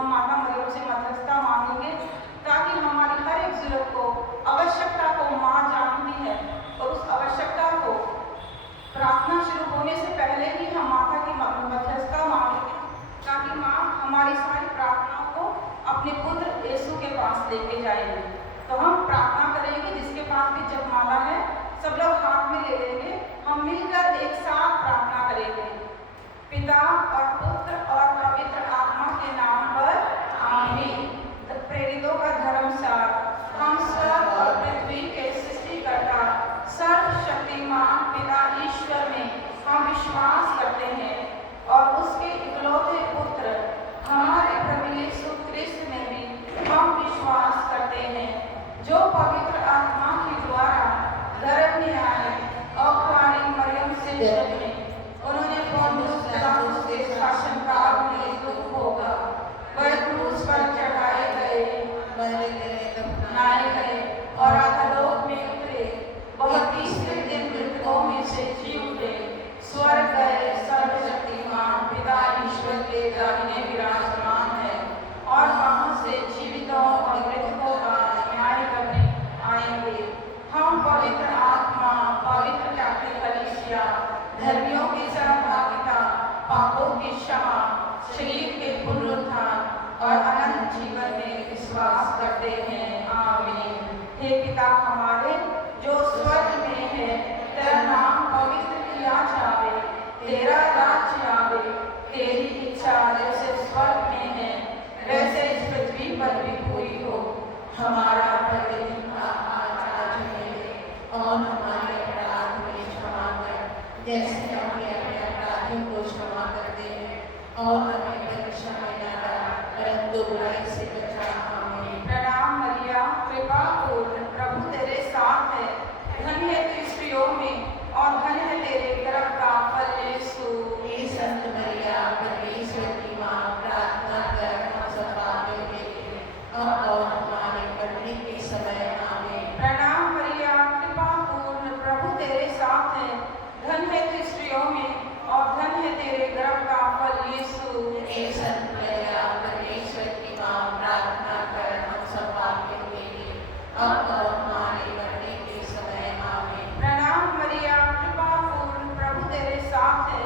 हम माता मरियम से मध्यस्थता मांगेंगे ताकि हमारी हर एक जरूरत को, आवश्यकता को माँ जानती है और उस आवश्यकता को प्रार्थना शुरू होने से पहले ही हम माता की मध्यस्थता मांगेंगे ताकि माँ हमारी सारी प्रार्थनाओं को अपने पुत्र यीशु के पास लेके जाएंगे। तो हम प्रार्थना करेंगे, जिसके पास भी जपमाला है सब लोग हाथ में ले लेंगे, हम मिलकर एक साथ प्रार्थना करेंगे। पिता और पुत्र और पवित्र आत्मा के नाम पर आमीन। प्रेरितों का धर्मसार। हम स्वर्ग और पृथ्वी के सृष्टिकर्ता सर्वशक्तिमान पिता ईश्वर में हम विश्वास करते हैं और उसके इकलौते पुत्र हमारे प्रभु यीशु क्रिस्त में भी हम विश्वास करते हैं, जो पवित्र आत्मा के द्वारा गर्भ में आए और कुंवारी मरियम से जन्मे। उन्होंने पोंतियुस पिलातुस के शासनकाल में दुख भोगा, वह क्रूस पर चढ़ाए गए, दफनाए गए और अधोलोक में उतरे, वह तीसरे दिन मृतकों में से जी उठे, स्वर्ग गए, सर्वशक्तिमान पिता ईश्वर के दाहिने विराजमान है और वहां से जीवितों और मृतकों का न्याय करने आएंगे। हम पवित्र आत्मा, पवित्र कैथोलिक कलीसिया, धर्मियों की सहभागिता, पापों की क्षमा, शरीर के पुनरुत्थान और अनंत जीवन में विश्वास करते हैं। आमीन। हे पिता हमारे जो स्वर्ग में है, तेरा नाम पवित्र किया जावे, तेरा राज्य आवे, तेरी इच्छा जैसे स्वर्ग में है वैसे इस पृथ्वी पर भी पूरी हो। हमारा प्रतिदिन का आज हमें दे और हमारे अपराध में क्षमा कर, जैसे हम अपने अपराधियों को क्षमा करते हैं, और हमें परीक्षा में न डाल परंतु बुराई से बचा। आमीन। प्रणाम मरिया, कृपा पूर्ण, प्रभु तेरे साथ है, धन्य है तू स्त्रियों में और धन्य है तेरे गर्भ का फल यीशु। हे संत मरिया, परमेश्वर की माँ, प्रार्थना कर हम सब पापियों के लिए अब और हमारे मरने के समय। आमीन। प्रणाम मरिया, कृपा पूर्ण, प्रभु तेरे साथ है, धन्य है तू स्त्रियों में और धन्य है तेरे गर्भ का फल यीशु। हे संत मरिया, परमेश्वर की माँ, प्रार्थना कर हम सब पापियों के लिए अब और हमारे मरने के समय। आमीन। प्रणाम मरिया, कृपा पूर्ण, प्रभु तेरे साथ है,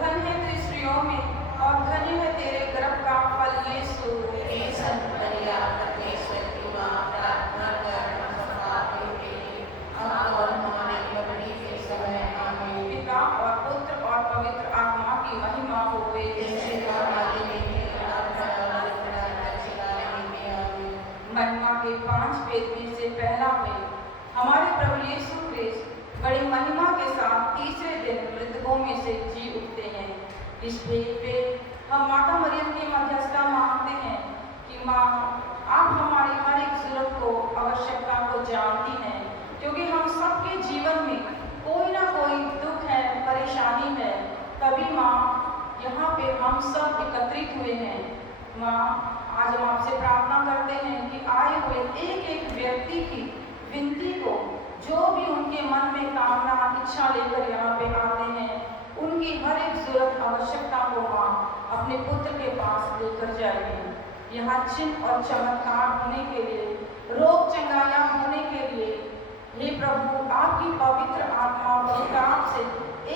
धन्य है तू स्त्रियों में और धन्य है तेरे गर्भ का फल यीशु। हे संत मरिया, परमेश्वर की माँ, प्रार्थना कर हम सब पापियों के लिए अब और हमारे मरने के समय। आमीन। पिता और पुत्र और पवित्र आत्मा की महिमा होवे, जैसे महिमा के 5 भेद में से पहला भेद, हमारे प्रभु यीशु क्रिस्त बड़ी महिमा के साथ तीसरे दिन मृतकों में से जी उठते हैं। इस भेद पे हम माता मरियम की मध्यस्थता मांगते हैं कि माँ आप हमारी हर एक जरूरत को, आवश्यकता को जानती हैं, क्योंकि हम सबके जीवन में कोई ना कोई दुख है, परेशानी है। तभी माँ यहाँ पे हम सब एकत्रित हुए हैं। माँ आज हम आपसे प्रार्थना करते हैं कि आए हुए एक एक व्यक्ति की विनती को, जो भी उनके मन में कामना इच्छा लेकर यहाँ पे आते हैं, उनकी हर एक जरूरत आवश्यकता को माँ अपने पुत्र के पास लेकर जाएगी। यहाँ चिन्ह और चमत्कार होने के लिए, रोग चंगाया होने के लिए, हे प्रभु आपकी पवित्र आत्मा प्रताप से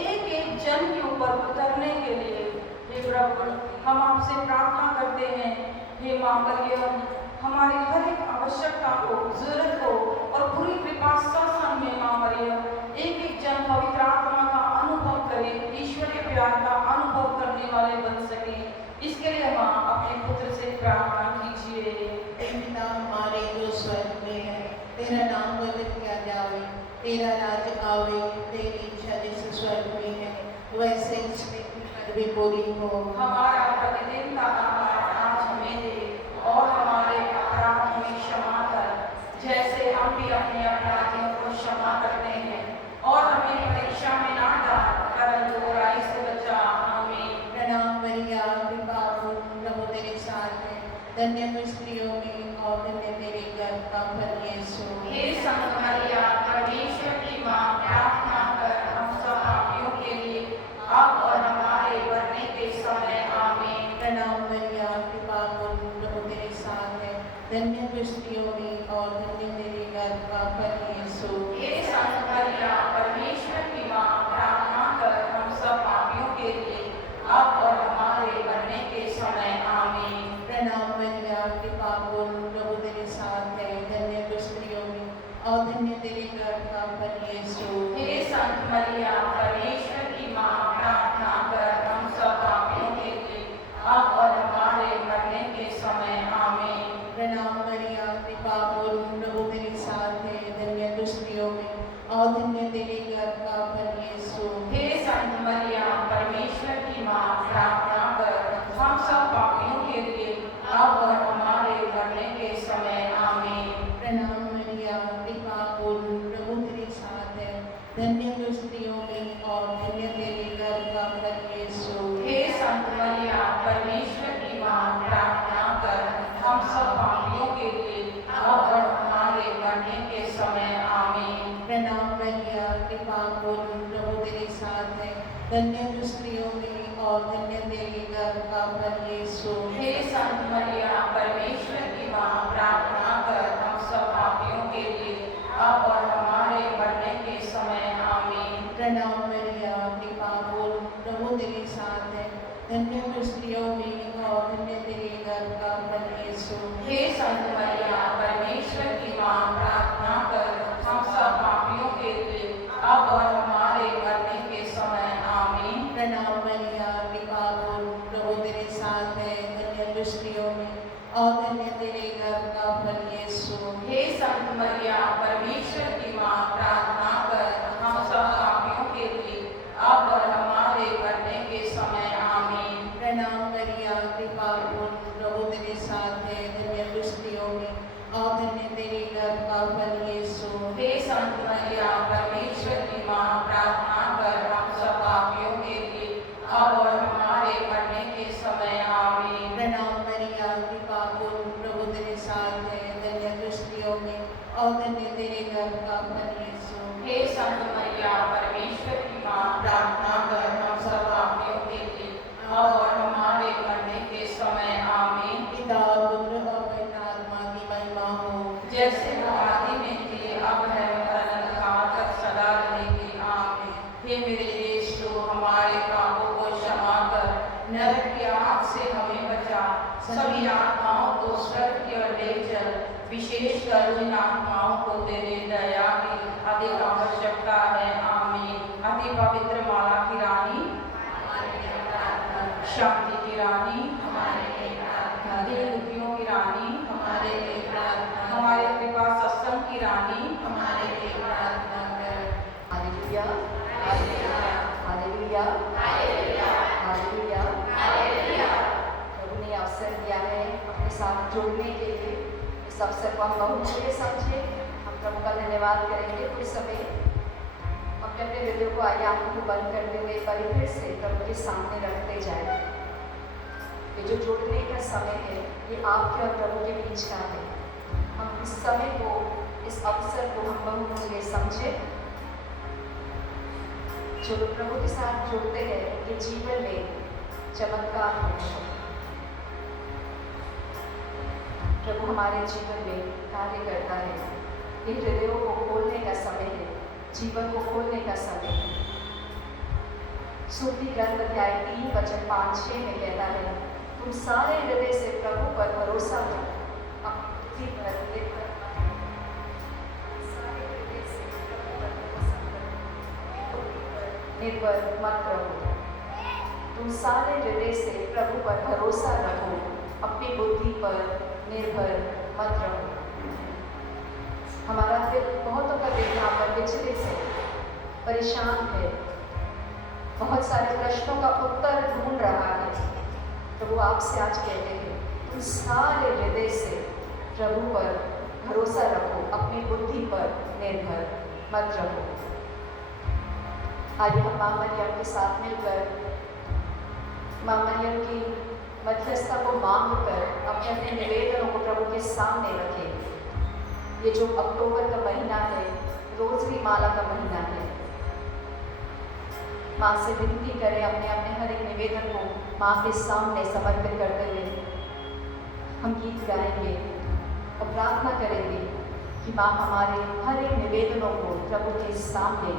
एक एक जन के ऊपर उतरने के लिए, हे प्रभु हम आपसे प्रार्थना करते हैं। हे माँ मरियम हमारी हर एक आवश्यकता को, जरूरत को और पूरी कृपा सत्संग में माँ मरियम एक एक जन पवित्र आत्मा का अनुभव करे, ईश्वरीय प्यार का अनुभव करने वाले बन सके। इसके लिए माँ अपने पुत्र से प्रार्थना कीजिए। पिता हमारे जो स्वर्ग में है, तेरा नाम पवित्र किया जावे, तेरा राज्य आवे, तेरी इच्छा जैसे स्वर्ग में है वैसे इस पृथ्वी पर भी पूरी हो। हमारा प्रतिदिन का आहार आज हमें दे और हमारे अपराध हमें क्षमा कर, जैसे हम भी अपने अपराधियों को क्षमा करते हैं, और हमें परीक्षा में ना डाल परंतु बुराई से बचा। आमीन। प्रणाम मरिया, कृपा पूर्ण, प्रभु तेरे साथ है, धन्य तू स्त्रियों में और धन्य तेरे गर्भ का फल यीशु। हे संत मरिया, परमेश्वर की माँ, प्रार्थना कर हम सब पापियों के लिए अब और हमारे मरने के समय। आमीन। प्रणाम मरिया, कृपा पूर्ण, धन्य तू स्त्रियों में और धन्य तेरे गर्भ का फल यीशु। हे संत मरिया परमेश्वर की माँ, प्रार्थना कर हम सब पापियों के लिए अब और हमारे मरने के समय आमीन। प्रणाम मरिया, कृपा पूर्ण, प्रभु तेरे साथ है, धन्य तू स्त्रियों में और धन्य तेरे गर्भ का फल यीशु। हे संत मरिया परमेश्वर की माँ, प्रार्थना कर हम सब पापियों के लिए अब और हमारे मरने के समय आमीन। प्रणाम मरिया, कृपा पूर्ण, प्रभु तेरे साथ है, धन्य तू स्त्रियों में और धन्य तेरे गर्भ का फल यीशु। हे संत मरिया परमेश्वर की माँ, प्रार्थना कर हम सब पापियों के लिए अब और हमारे मरने के समय आमीन। प्रणाम मरिया, कृपा पूर्ण, प्रभु तेरे साथ है, धन्य तू स्त्रियों में और धन्य तेरे गर्भ का फल यीशु। हे संत मरिया परमेश्वर की माँ, प्रार्थना कर हम सब पापियों के लिए अब और हमारे मरने के समय आमीन। प्रणाम मरिया, कृपा पूर्ण, प्रभु तेरे साथ है, धन्य तू स्त्रियों में और धन्य तेरे गर्भ का फल यीशु। हे संत मरिया परमेश्वर की माँ, प्रार्थना कर हम सब पापियों के लिए अब और हमारे मरने के समय आमीन। प्रणाम मरिया, कृपा पूर्ण, प्रभु तेरे साथ है, धन्य तू स्त्रियों में और धन्य तेरे गर्भ का फल यीशु। हे संत मरिया परमेश्वर की माँ, प्रार्थना कर हम सब पापियों के लिए अब और हमारे मरने के समय आमीन। प्रणाम मरिया, कृपा पूर्ण, प्रभु तेरे साथ है, धन्य तू स्त्रियों में और धन्य तेरे गर्भ का फल यीशु। हे संत मरिया परमेश्वर की माँ, प्रार्थना कर हम सब पापियों के लिए अब और हमारे मरने के समय आमीन। प्रणाम मरिया, कृपा पूर्ण, प्रभु तेरे साथ है, धन्य तू स्त्रियों में और धन्य तेरे गर्भ का फल यीशु। हे संत मरिया परमेश्वर की माँ, प्रार्थना कर हम सब पापियों के लिए अब और हमारे मरने के समय आमीन। प्रणाम मरिया, कृपा पूर्ण, प्रभु तेरे साथ है, धन्य तू स्त्रियों में और धन्य तेरे गर्भ का फल यीशु। हे संत मरिया परमेश्वर की माँ, प्रार्थना कर हम सब पापियों के लिए अब और हमारे मरने के समय आमीन। पिता पुत्र और पवित्र आत्मा की महिमा हो, जैसे वो आदि में थी अब है और अनंत काल तक सदा रहेगी आमीन। हे मेरे यीशु, हमारे पापों को क्षमा कर, नरक की आग से हमें बचा, सभी आत्माओं को स्वर्ग की ओर ले चल, विशेषकर जिन आत्माओं को तेरे दया की अधिक आवश्यकता है आमीन। अति पवित्र माला की रानी, शांति की रानी, दीन दुखियों की रानी, हमारे लिए प्रार्थना हमारे कृपा सत्संग की रानी, हमारे लिए प्रार्थना कर। Hallelujah, hallelujah, hallelujah, hallelujah. प्रभु ने अवसर दिया है अपने साथ जुड़ने के लिए। इस अवसर को हम बहुमूल्य समझे। हम प्रभु का धन्यवाद करेंगे कुछ समय। अपने अपने हृदय को आगे आंखों को बंद करते हुए एक बार फिर से प्रभु के सामने रखते जाए। ये जो जुड़ने का समय है, ये आपके और प्रभु के बीच का है। हम इस समय को, इस अवसर को हम बहुमूल्य समझे। जो लोग प्रभु के साथ जुड़ते हैं, ये जीवन में चमत्कार होते हैं। प्रभु हमारे जीवन में कार्य करता है। ये हृदयों को खोलने का समय है, जीवन को खोलने का समय है। स्तुति ग्रंथ अध्याय 3 वचन 5-6 में कहता है, तुम सारे हृदय से प्रभु पर भरोसा करो, अपनी पर निर्भर मत रहो। तुम सारे हृदय से प्रभु पर भरोसा रखो, अपनी बुद्धि पर निर्भर मत रहो। हमारा दिल, बहुतों का दिल यहाँ पर विचलित है, परेशान है, बहुत सारे प्रश्नों का उत्तर ढूंढ रहा है। प्रभु आपसे आज कहते हैं, तुम सारे हृदय से प्रभु पर भरोसा रखो, अपनी बुद्धि पर निर्भर मत रहो। आइए हम माँ मरियम के साथ मिलकर माँ मरियम की मध्यस्थता को मांग कर अपने अपने निवेदनों को प्रभु के सामने रखें। ये जो अक्टूबर का महीना है, रोजरी माला का महीना है। माँ से विनती करें, अपने अपने हर एक निवेदन को माँ के सामने समर्पित करते हुए हम गीत गाएंगे। और प्रार्थना करेंगे कि माँ हमारे हर एक निवेदनों को प्रभु के सामने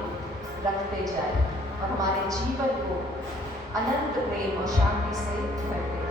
रखते जाए और हमारे जीवन को अनंत प्रेम और शांति से भर दे।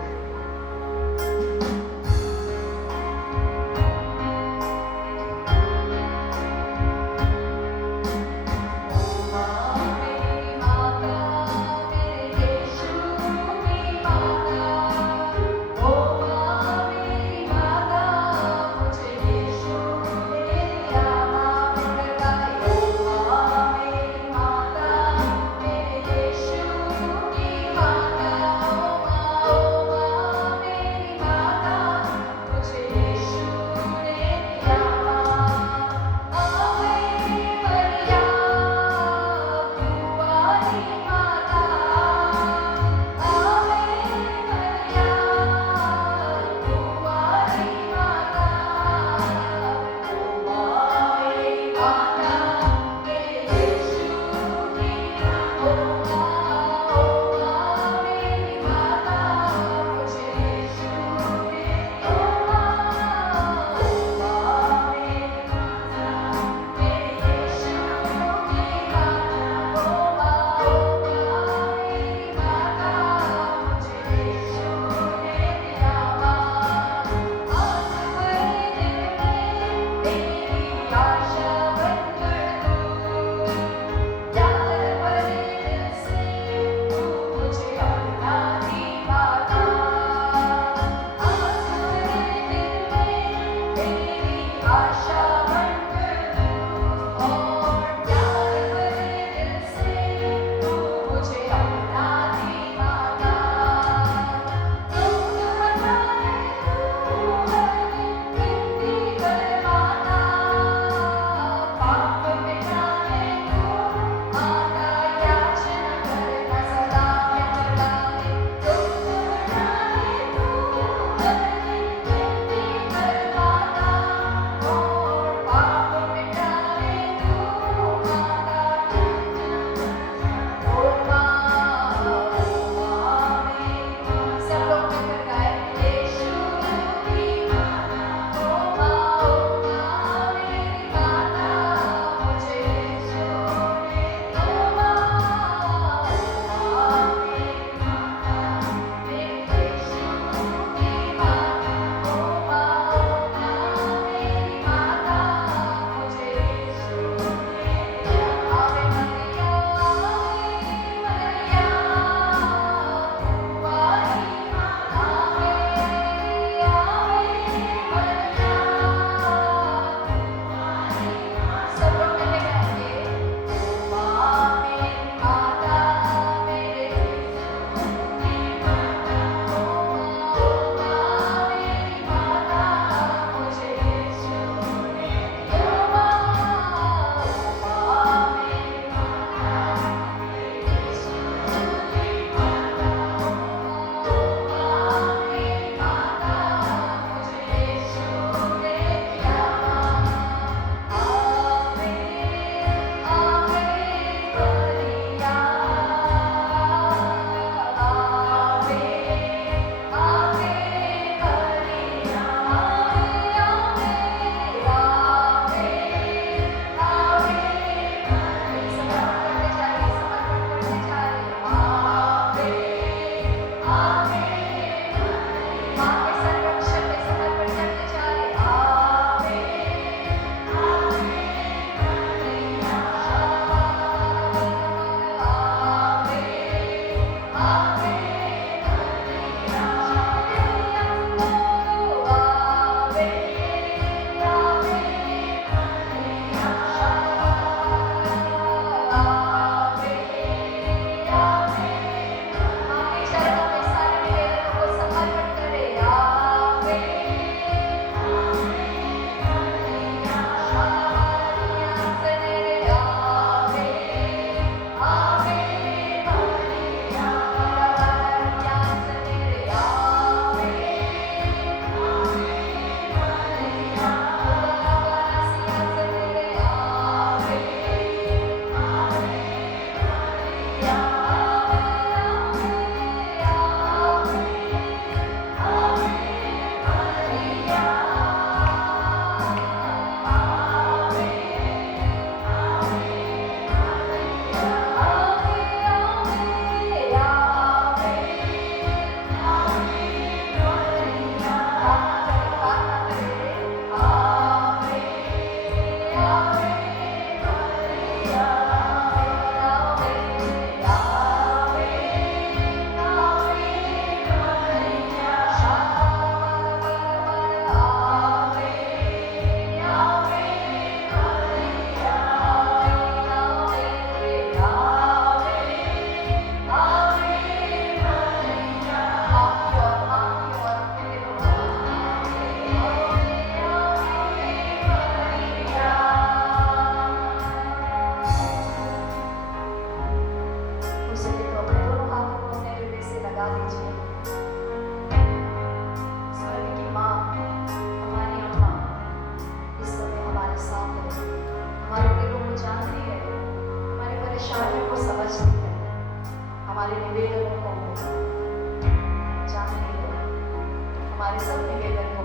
हमारे सब निवेदन को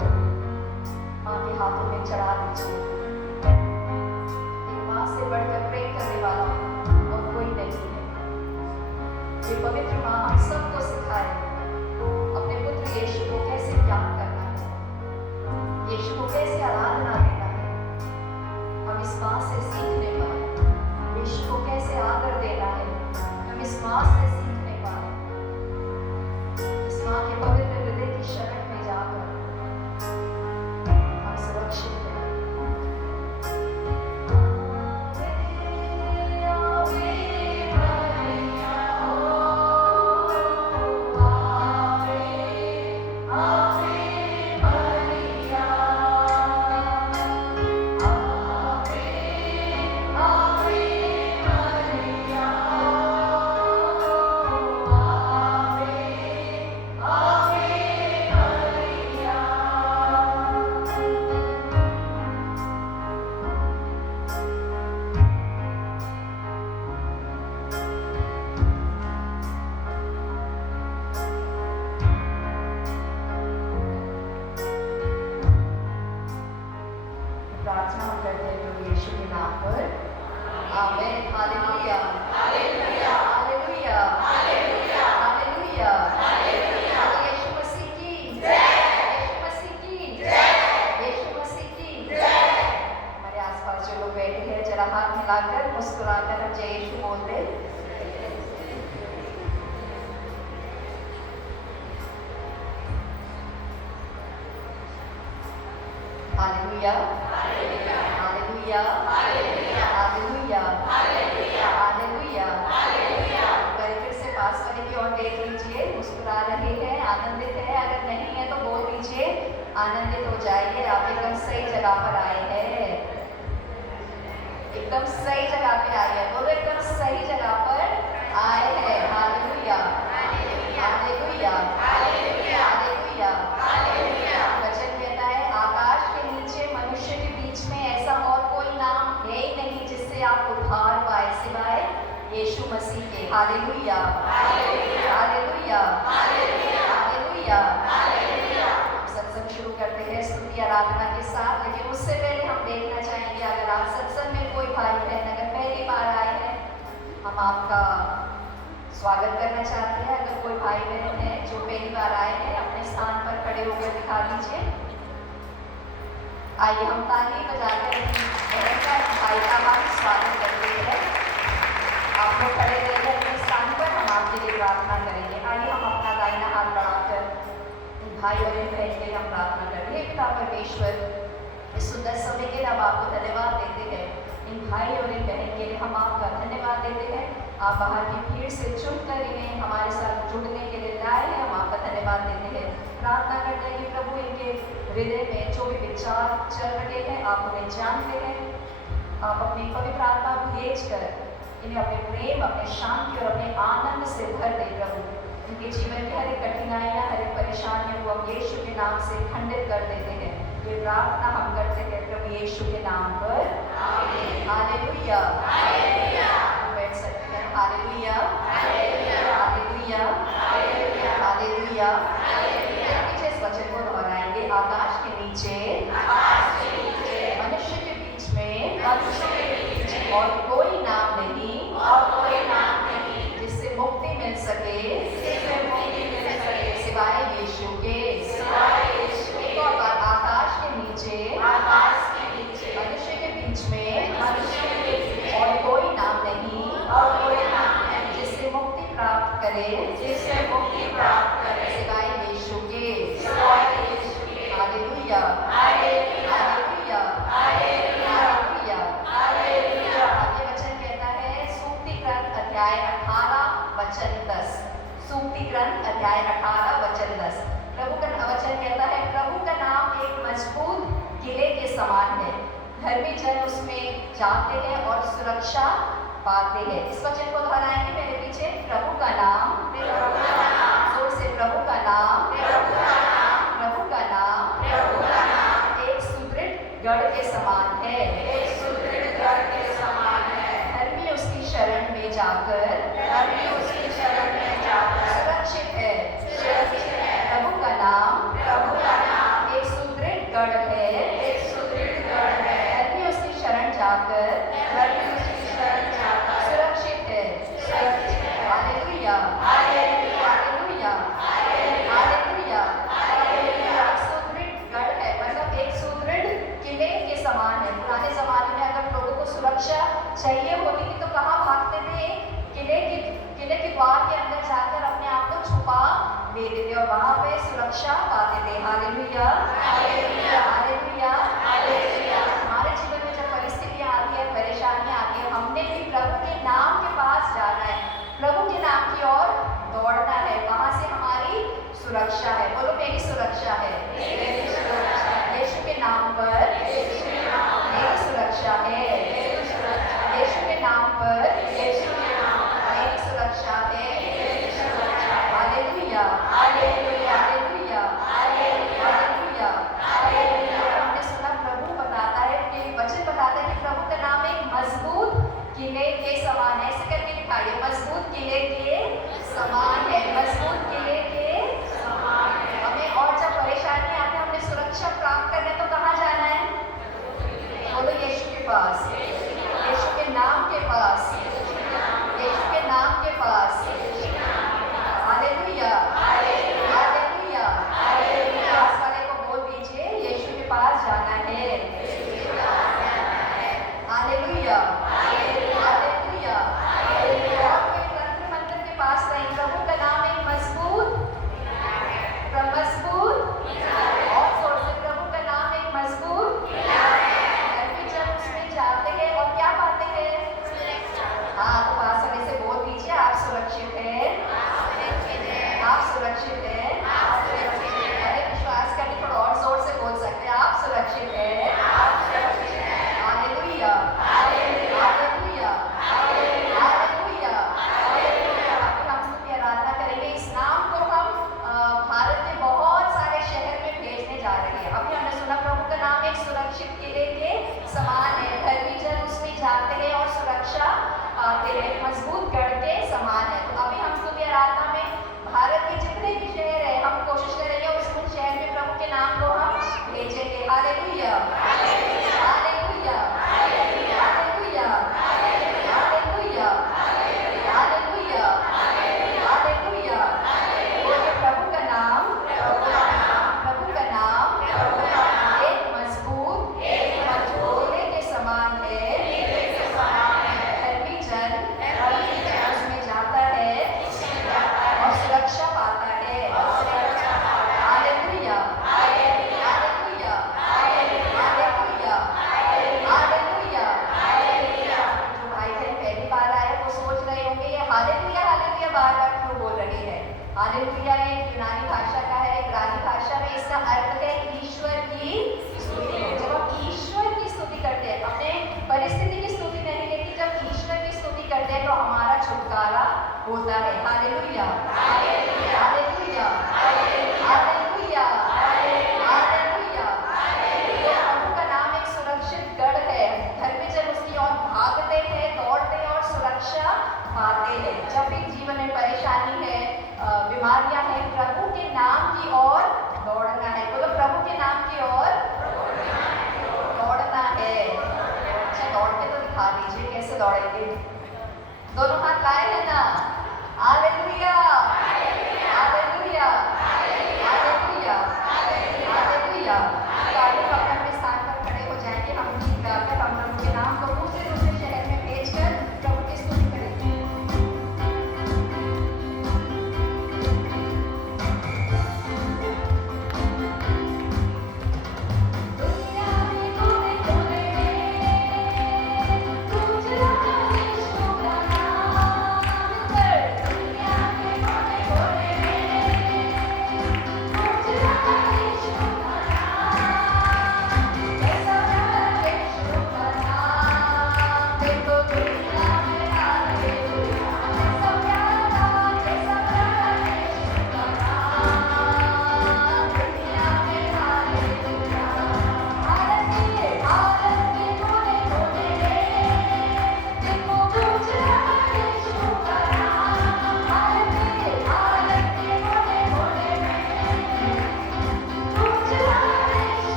माँ के हाथों में चढ़ा दीजिए। एक माँ से बढ़कर प्रेम करने वाला और कोई नहीं है। ये पवित्र माँ हम सबको सिखाए अपने पुत्र यीशु को कैसे प्यार करना है, यीशु को कैसे आराधना देना है। हम इस माँ से सीखने पाए यीशु को कैसे आदर देना है। हम इस माँ से सीखने पाए इस माँ के पवित्र हृदय की शरण में जाकर हम सुरक्षित हैं। प्रार्थना हम करते हैं प्रभु यीशु के नाम पर। आमीन। Hallelujah hallelujah hallelujah hallelujah hallelujah hallelujah. Yeshu Masih की जय, यीशु मसीह की जय, यीशु मसीह की जय। हमारे आसपास जो लोग बैठे हैं जरा हाथ मिलाकर मुस्कुराकर हम जय यीशु बोल दें। Hallelujah hallelujah hallelujah hallelujah hallelujah hallelujah. फिर से पास्टर की ओर देख लीजिए, मुस्कुरा रहे हैं, आनंदित है। अगर नहीं है तो बोल दीजिए आनंदित हो जाइए। आप एकदम सही जगह पर आए हैं, एकदम सही जगह पे आए हैं। बोलो एकदम सही जगह पर आए हैं। Hallelujah hallelujah hallelujah hallelujah hallelujah. वचन कहता है आकाश के नीचे मनुष्य के बीच में ऐसा और कोई नाम है ही नहीं जिससे आप उद्धार पाए सिवाय यीशु मसीह के। Hallelujah hallelujah hallelujah hallelujah hallelujah. सत्संग शुरू करते हैं स्तुति आराधना के साथ, लेकिन उससे पहले हम देखना चाहेंगे अगर आप सत्संग में कोई भाई बहन अगर पहली बार आए हैं हम आपका स्वागत करना चाहते हैं। अगर कोई भाई बहन है जो पहली बार आए हैं अपने स्थान पर खड़े होकर दिखा दीजिए। आइए हम ताली बजाकर बहन का भाई का हम स्वागत करते हैं। आप लोग खड़े रहिए अपने स्थान पर, हम आपके लिए प्रार्थना करेंगे। आइए हम अपना दाहिना हाथ बढ़ाकर भाई और बहन के लिए हम प्रार्थना करेंगे। पिता परमेश्वर, इस सुंदर समय के लिए हम आपको धन्यवाद देते हैं। इन भाई और इन बहन के लिए हम आपका धन्यवाद देते हैं। आप बाहर की भीड़ से चुनकर इन्हें हमारे साथ जुड़ने के लिए लाए हैं, हम आपका धन्यवाद देते हैं। प्रार्थना करते हैं कि प्रभु इनके हृदय में जो भी विचार चल रहे हैं आप उन्हें जानते हैं। आप अपनी पवित्र आत्मा भेज कर इन्हें अपने प्रेम, अपने शांति और अपने आनंद से भर दे प्रभु। इनके जीवन की हर एक कठिनाइयाँ, हर एक परेशानियों को हम यीशु के नाम से खंडित कर देते हैं। ये प्रार्थना हम करते हैं प्रभु यीशु के नाम पर। Hallelujah hallelujah. बैठ सकते हैं। Hallelujah hallelujah hallelujah hallelujah hallelujah hallelujah. इस वचन को दोहराएंगे। आकाश के नीचे मनुष्य के बीच में और कोई नाम नहीं जिससे मुक्ति मिल सके सिवाय यीशु के। एक और बात, आकाश के नीचे मनुष्य के बीच में और कोई नाम नहीं जिससे मुक्ति प्राप्त करे सिवाय यीशु के। Hallelujah hallelujah hallelujah hallelujah. ये वचन कहता है सूक्ति ग्रंथ अध्याय 18 वचन 10। सूक्ति ग्रंथ अध्याय 18 वचन 10। प्रभु का वचन कहता है प्रभु का नाम एक मजबूत किले के समान है, धर्मी जन उसमें जाते हैं और सुरक्षा पाते हैं। इस वचन को दोहराएंगे मेरे पीछे। प्रभु का नाम जोर से, प्रभु का नाम प्रभु का नाम एक सुदृढ़ गढ़ के समान है। धर्मी उसकी शरण में जाकर सुरक्षित है। प्रभु का नाम सुरक्षा पाते थे। Hallelujah, hallelujah, hallelujah. हमारे जीवन में जब परिस्थितियां आती है, परेशानियां आती है, हमने भी प्रभु के नाम के पास जाना है, प्रभु के नाम की ओर दौड़ना है, वहां से हमारी सुरक्षा है। बोलो मेरी सुरक्षा है, यीशु के नाम पर मेरी सुरक्षा है, यीशु के नाम पर मेरी सुरक्षा है। Hallelujah, hallelujah, hallelujah, hallelujah, hallelujah. हमने सुना प्रभु बताता है कि वचन बताता है कि प्रभु का नाम एक मजबूत किले के समान है। ऐसे करके दिखाइए, मजबूत किले के समान है, मजबूत किले के समान है। हमें और जब परेशानी आती है, हमने सुरक्षा प्राप्त करने तो कहाँ जाना है? बोलो यीशु के पास, यीशु के नाम के पास, यीशु के नाम के पास। Hallelujah, hallelujah, hallelujah. पास वाले को बोल दीजिए यीशु के पास जाना है। Hallelujah, hallelujah, hallelujah. और कोई तंत्र मंत्र के पास नहीं, प्रभु का नाम एक मजबूत और जोर से प्रभु का नाम एक मजबूत। फिर जब उसमें जाते हैं और क्या पाते हैं? हाँ, तो पास वाले से बोल दीजिए आप सुरक्षित हैं, आप सुरक्षित हैं। अरे विश्वास करके थोड़ा और जोर से बोल सकते हैं, आप सुरक्षित हैं। Hallelujah, hallelujah, hallelujah. अभी हम स्तुति आराधना करेंगे। इस नाम को हम भारत के बहुत सारे शहर में भेजने जा रहे हैं। अभी हमने सुना प्रभु का नाम एक सुरक्षित किले के समान है, धर्मी जन उसमें जाते हैं और सुरक्षा पाते हैं, मजबूत गढ़ के समान है। तो अभी हम स्तुति आराधना में भारत के जितने भी शहर है, हम कोशिश करेंगे उस शहर में प्रभु के नाम को हम भेजेंगे। Hallelujah, hallelujah, hallelujah, hallelujah, hallelujah, hallelujah. बोलिए प्रभु का नाम, प्रभु का नाम एक मजबूत किले के समान है। धर्मी जन उसमें जाता है और सुरक्षा पाता है। Hallelujah, hallelujah, hallelujah, hallelujah. जो भाई बहन पहली बार आए वो सोच रहे होंगे ये हालेलुया हालेलुया बार-बार क्यों बोल रही है। हालेलुया एक यूनानी भाषा का है, इब्रानी भाषा में इसका अर्थ है ईश्वर की स्तुति। जब हम ईश्वर की स्तुति करते हैं, अपने परिस्थिति की स्तुति नहीं, लेकिन जब ईश्वर की स्तुति करते हैं तो हमारा छुटकारा होता है। Hallelujah, hallelujah, hallelujah, hallelujah, hallelujah. प्रभु का नाम एक सुरक्षित गढ़ है, धर्मी जन उसकी ओर भागते हैं, दौड़ते हैं और सुरक्षा पाते हैं। जब भी जीवन में परेशानी है, बीमारियां हैं, प्रभु के नाम की ओर दौड़ना है। बोलो प्रभु के नाम की ओर दौड़ना है। अच्छा दौड़ के तो दिखा दीजिए कैसे दौड़ेंगे। दोनों हाथ लाए हैं ना? हालेलुया।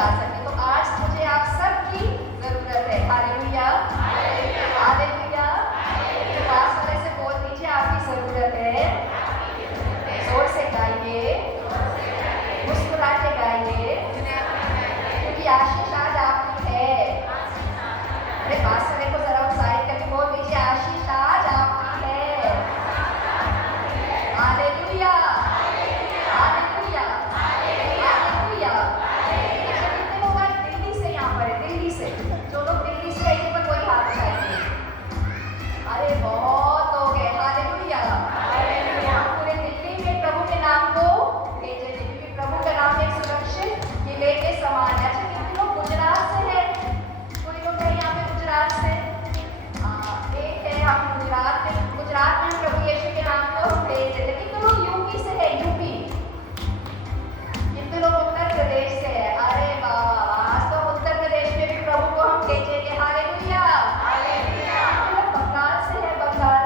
गा सकते, तो आज मुझे आप सबकी जरूरत है। Hallelujah, hallelujah. तो पास वाले से बोल दीजिए आपकी जरूरत है। जोर से गाइए, मुस्कुरा के गाइए, क्योंकि आशीष आज आपकी है। अरे पास वाले को जरा उत्साहित करके बोल दीजिए, आशीष आज आपकी है। Hallelujah, hallelujah, hallelujah. अच्छा, कितने लोग आज दिल्ली से यहाँ पर है? दिल्ली से, जो लोग दिल्ली से आए पर कोई हाथ उठाइए। अरे बहुत लोग हैं। हालेलुया। हम पूरे दिल्ली में प्रभु के नाम को भेजेंगे, क्योंकि प्रभु का नाम एक सुरक्षित किले के समान है। अच्छा, कितने लोग गुजरात से हैं? कोई लोग है यहाँ पे गुजरात से? एक है, हम गुजरात में प्रभु यीशु के नाम को हम भेज देते। कितने लोग यूपी से है? यूपी। कितने लोग उत्तर प्रदेश से है? अरे वाह, आज तो उत्तर प्रदेश में भी प्रभु को हम भेजेंगे। Hallelujah, hallelujah. कितने लोग बंगाल से है? बंगाल।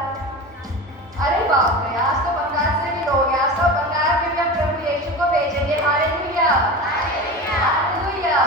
अरे बाप रे, आज तो बंगाल से भी लोग हैं। आज तो बंगाल में भी हम प्रभु यीशु को भेजेंगे। हालेलुया, हालेलुया,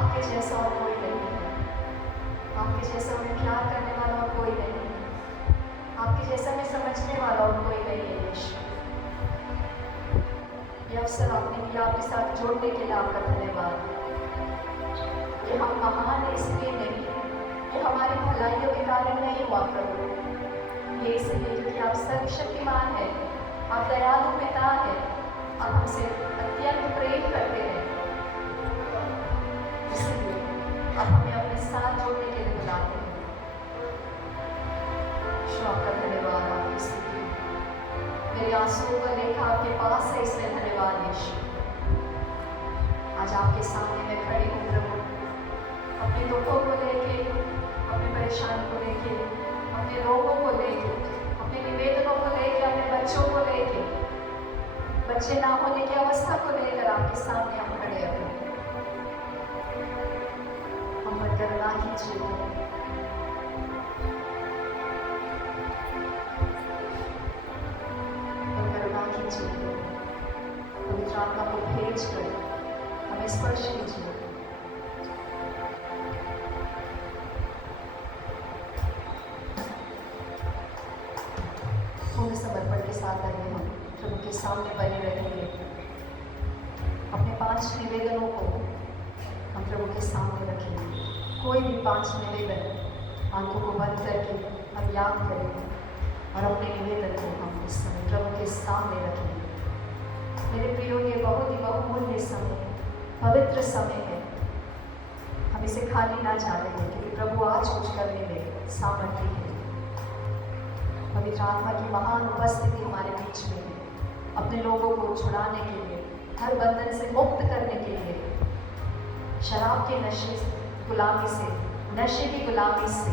आपके जैसा और कोई नहीं है। आपके जैसा हमें प्यार करने वाला और कोई नहीं है। आपके जैसा हमें समझने वाला और कोई नहीं है यीशु। ये अवसर आपने दिया, आपके साथ जोड़ने के लिए आपका धन्यवाद। ये हम महान इसलिए नहीं, ये हमारी भलाइयों के कारण नहीं हुआ प्रभु, ये इसलिए क्योंकि आप सर्वशक्तिमान हैं, आप दयालु पिता हैं, आप हमसे अत्यंत प्रेम करते हैं। इसलिए आप हमें अपने साथ जोड़ने के लिए बुलाते हैं। यीशु आपका धन्यवाद, आपकी स्तुति। मेरे आंसुओं का लेखा आपके पास है, इसलिए धन्यवाद यीशु। आज आपके सामने मैं खड़ी हूँ प्रभु, अपने दुखों को लेके, अपनी परेशानी को लेके, अपने रोगों को लेके, अपने निवेदनों को लेके, अपने बच्चों को लेके, बच्चे ना होने की अवस्था को लेकर आपके सामने हम खड़े हैं। हम पर करुणा कीजिए, करुणा कीजिए, पवित्र आत्मा को भेज कर हमें स्पर्श कीजिए। पूर्ण समर्पण के साथ आइए हम प्रभु के सामने बने रहेंगे। अपने 5 निवेदनों को हम प्रभु के सामने रखेंगे। कोई भी 5 निवेदन आंखों को बंद करके हम याद करेंगे और अपने निवेदन को हम इस समय प्रभु के सामने रखेंगे। मेरे प्रियो, ये बहुत ही बहुमूल्य समय है, पवित्र समय है। हम इसे खाली ना जाने दें, क्योंकि प्रभु आज कुछ करने में सामर्थ्य है। पवित्र आत्मा की महान उपस्थिति हमारे बीच में है, अपने लोगों को छुड़ाने के लिए, हर बंधन से मुक्त करने के लिए, शराब के नशे गुलामी से, नशे की गुलामी से,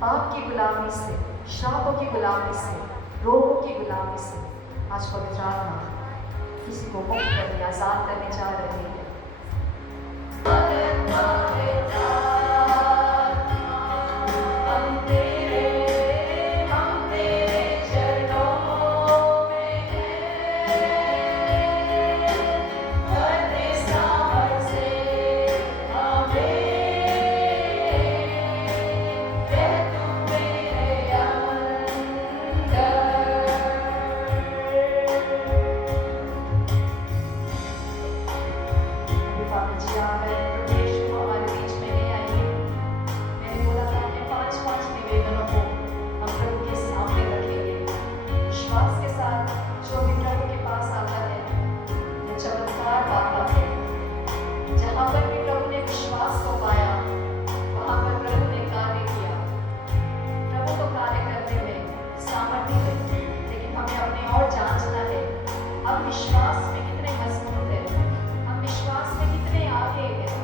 पाप की गुलामी से, श्रापों की गुलामी से, रोगों की गुलामी से आज पवित्र आत्मा किसी को मुक्त करने, आजाद करने जा रहे हैं। विश्वास में कितने मजबूत है, हम विश्वास में कितने आगे हैं।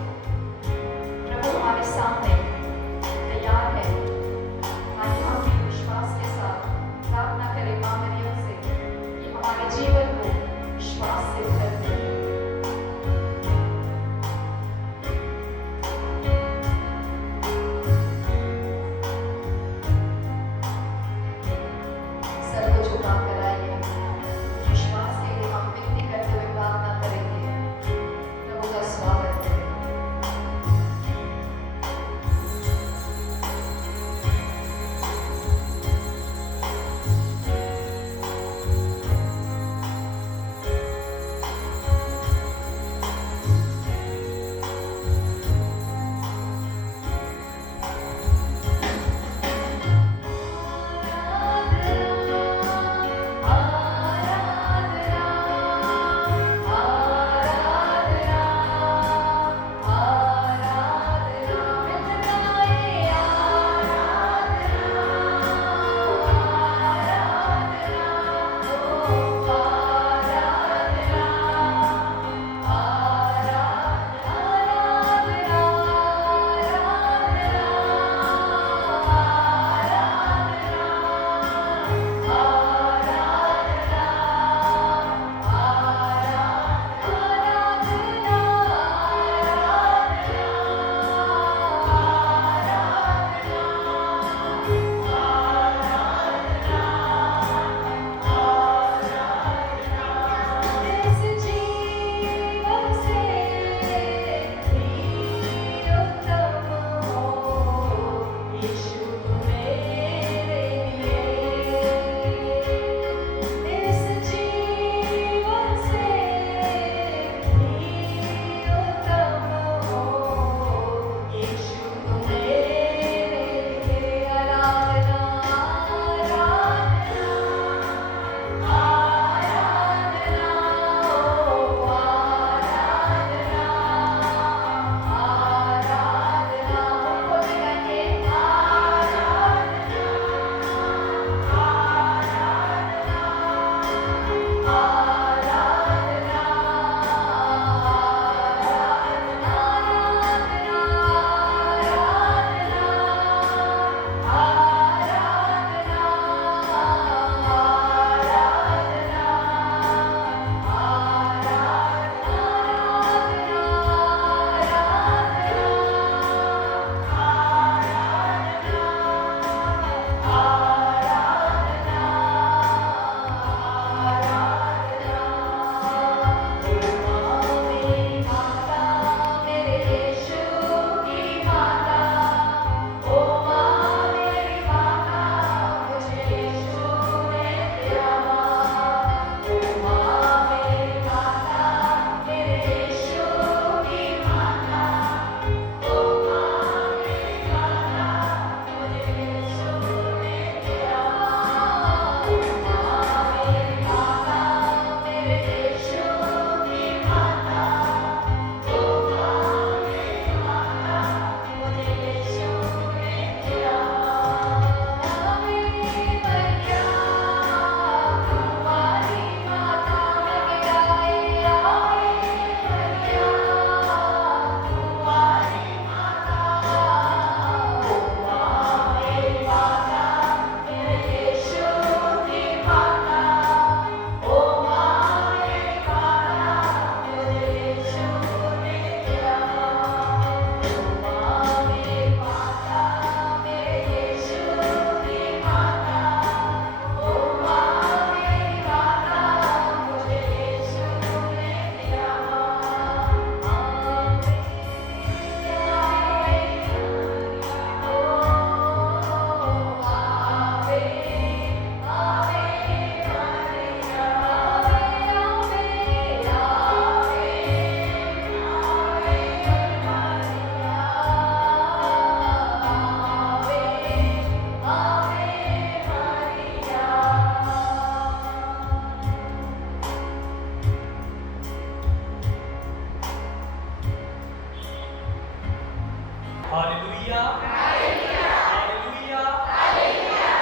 Hallelujah, hallelujah, hallelujah,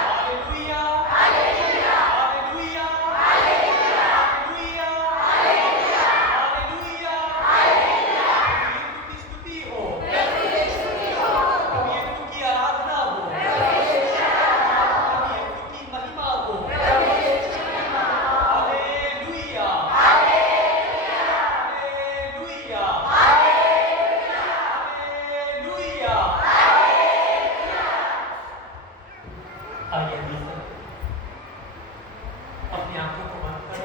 hallelujah, hallelujah, hallelujah, hallelujah, प्रभु की स्तुति हो, प्रभु यीशु की आराधना हो, प्रभु यीशु की महिमा हो, हालेलुया, हालेलुया, हालेलुया। आइए अभी से अपनी आंखों को बंद कर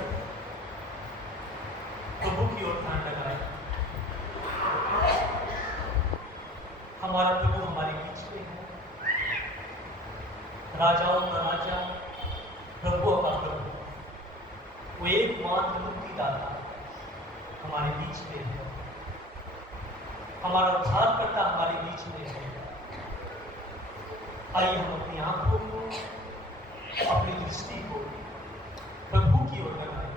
प्रभु की ओर ध्यान लगाएं। हमारा प्रभु हमारे बीच में है, राजाओं का राजा, प्रभुओं का प्रभु, वो एकमात्र मुक्तिदाता हमारे बीच में है, हमारा उद्धारकर्ता हमारे बीच में है। आइए हम अपनी आंखों को, अपनी दृष्टि को प्रभु की ओर लगाएं,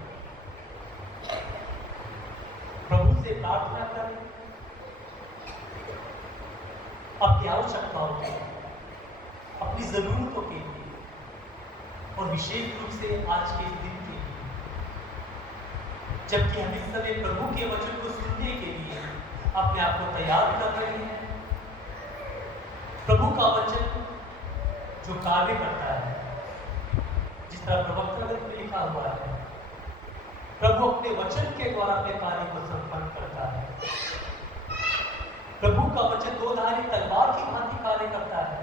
प्रभु से प्रार्थना करें अपनी आवश्यकताओं के लिए, अपनी जरूरतों के लिए और विशेष रूप से आज के इस दिन के लिए, जबकि हम इस समय प्रभु के वचन को सुनने के लिए अपने आप को तैयार कर रहे हैं। प्रभु का वचन जो कार्य करता है, जिस तरह प्रवक्ता ग्रंथ में लिखा हुआ है, प्रभु अपने वचन के द्वारा अपने कार्य को संपन्न करता है। प्रभु का वचन दो धारी तलवार की भांति कार्य करता है।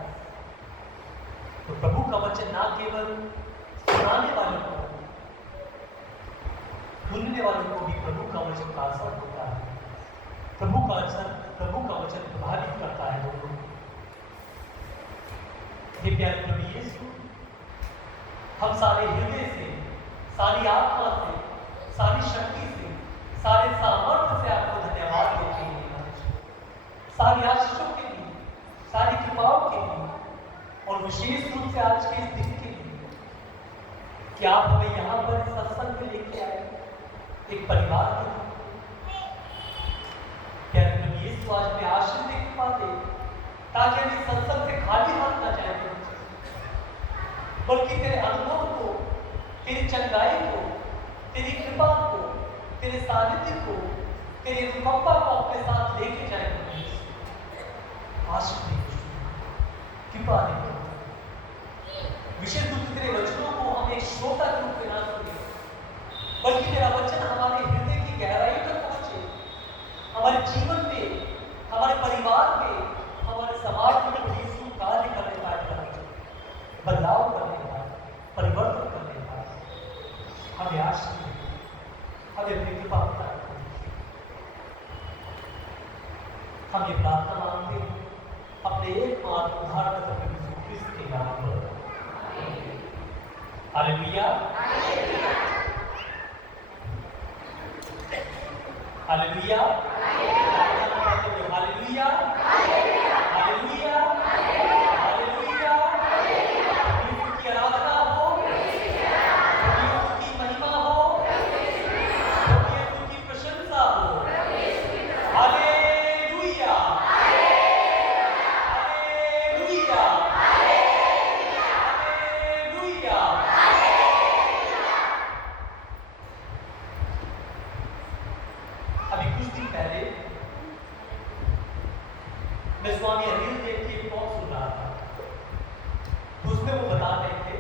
तो प्रभु का वचन ना केवल सुनाने वालों को, सुनने वालों को भी प्रभु का वचन का असर होता है। प्रभु का वचन प्रभावित करता है लोगों को। हे प्यारे प्रभु यीशु, हम सारे हृदय से, सारी आत्मा से, सारी शक्ति से, सारे सामर्थ्य से आपको धन्यवाद देते हैं, सारी आशीषों के लिए, सारी कृपाओं के लिए और विशेष रूप से आज के इस दिन के लिए कि आप हमें यहाँ पर सत्संग में लेके आए, एक परिवार के रूप में। प्यारे प्रभु यीशु, आज हमें आशीष दे कृपा दे, ताकि हम इस सत्संग से खाली हाथ ना जाए, बल्कि तेरे अनुभव को, तेरी चंगाई को, तेरी कृपा को, तेरे सानिध्य को, तेरी अनुकंपा को अपने साथ लेके जाए। आशीष दे, कृपा दे। विशेष रूप से तेरे वचनों को हम एक श्रोता के रूप में ना सुने, बल्कि तेरा वचन हमारे हृदय की गहराई तक पहुंचे, हमारे जीवन में, हमारे परिवार में, हमारे समाज में यीशु कार्य करने का, बदलाव करने का, परिवर्तन करने का हमें आशीष दे, हमें अपनी कृपा प्रदान करें। हम ये प्रार्थना मांगते हैं अपने एकमात्र उद्धारकर्ता प्रभु यीशु ख्रिस्त के नाम पर। Hallelujah, hallelujah, hallelujah, hallelujah, hallelujah. यीशु की आराधना हो, यीशु की महिमा हो, यीशु की प्रशंसा हो। Hallelujah, hallelujah, hallelujah. अभी कुछ दिन पहले मैं स्वामी अनिल देव की एक टॉक सुन रहा था। उसमें वो बता रहे थे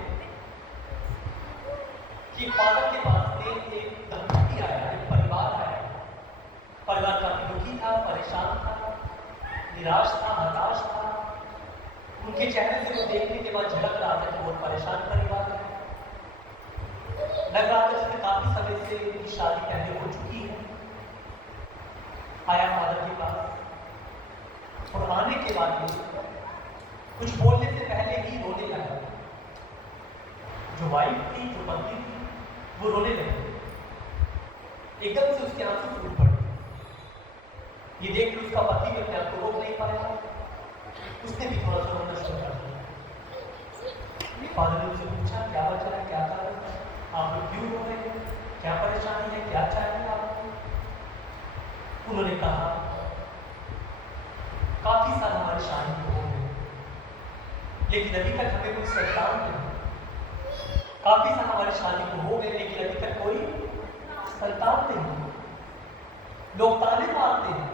कि फादर के पास में एक दंपति आया, एक परिवार आया। परिवार काफी दुखी था, परेशान था, निराश था, हताश था। उनके चेहरे से वो देखने के बाद झलक रहा था कि बहुत परेशान परिवार है। लग रहा था जैसे काफी समय से उनकी शादी पहले हो चुकी है। आया फादर के पास और आने के बाद में कुछ बोलने से पहले ही रोने लगा। जो वाइफ थी, जो पत्नी थी, वो रोने लगी। एकदम से उसके आंसू फूट पड़े। ये देख कर उसका पति भी अपने आप को रोक नहीं पाया, उसने भी थोड़ा सा रोना शुरू कर दिया। फादर ने उनसे पूछा, क्या वजह है, क्या कारण है, आप लोग क्यों रो रहे हैं, क्या परेशानी है, क्या चाहिए आपको? उन्होंने कहा, काफी साल हमारी शादी लेकिन अभी तक हमें कोई संतान नहीं। काफी साल हमारी शादी को हो गए, लेकिन अभी तक कोई संतान नहीं। लोग ताने मारते हैं,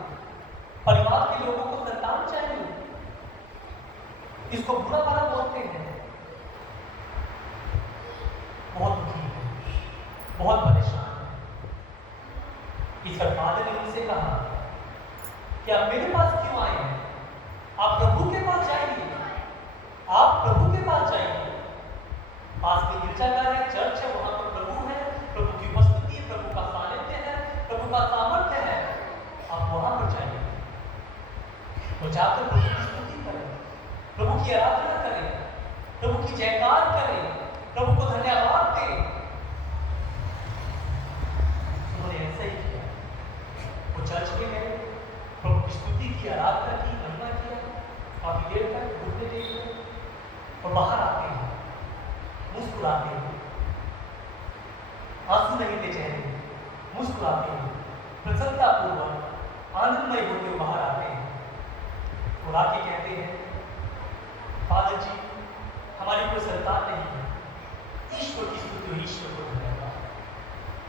परिवार के लोगों को संतान चाहिए, इसको बुरा भला बोलते हैं। बहुत दुखी है, बहुत परेशान है। इस पर फादर ने उनसे कहा कि आप मेरे पास क्यों आए हैं? आप प्रभु के पास जाइए, आप प्रभु के पास जाइए। पास में गिरजाघर है, चर्च है, वहां पर प्रभु है, प्रभु की उपस्थिति है, प्रभु का सानिध्य है, प्रभु का सामर्थ्य है। आप वहां पर जाइए और जाकर प्रभु की स्तुति करें, प्रभु की आराधना करें, प्रभु की जयकार करें, प्रभु को धन्यवाद दें। उन्होंने ऐसा ही किया। वो चर्च में गए, प्रभु की स्तुति की, आराधना की, महिमा किया, काफी देर तक घूमने देखे और बाहर आते हैं, मुस्कुराते हैं, आंसू नहीं थे चेहरे, मुस्कुराते हैं, प्रसन्नतापूर्वक आनंदमय होते हुए बाहर आते हैं और आके कहते हैं, फादर जी हमारी कोई संतान नहीं है। ईश्वर की स्तुति हो, ईश्वर को धन्यवाद,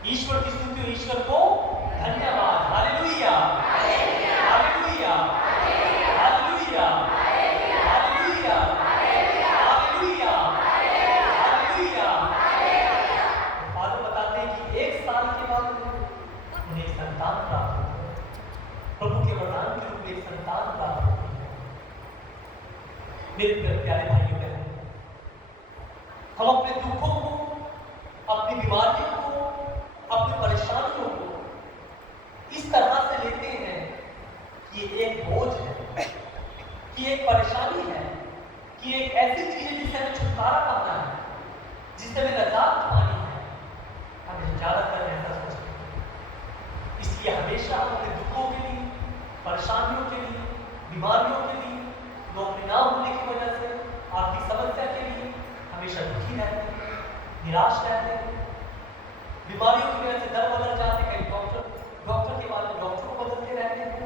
ईश्वर की स्तुति हो, ईश्वर को धन्यवाद। Hallelujah, hallelujah, hallelujah, hallelujah, hallelujah, hallelujah. Father बताते हैं कि 1 साल के बाद उन्हें एक संतान प्राप्त होती है। प्रभु के वरदान के रूप में एक संतान प्राप्त होती है। मेरे प्यारे भाइयों बहनों, हम अपने दुखों को, अपनी बीमारियों को, अपनी परेशानियों को इस तरह से लेते हैं कि ये एक बोझ है, कि एक परेशानी है, कि एक ऐसी चीज है जिससे हमें छुटकारा पाना है, जिससे हमें निजात पानी है। हमें ज्यादातर ऐसा सोचते हैं। इसलिए हमेशा हम अपने दुखों के लिए, परेशानियों के लिए, बीमारियों के लिए, नौकरी ना होने की वजह से, आर्थिक समस्या के लिए हमेशा दुखी रहते हैं, निराश रहते हैं। बीमारियों की वजह से दर बदल जाते, कहीं डॉक्टर के बाद डॉक्टर को बदलते रहते हैं।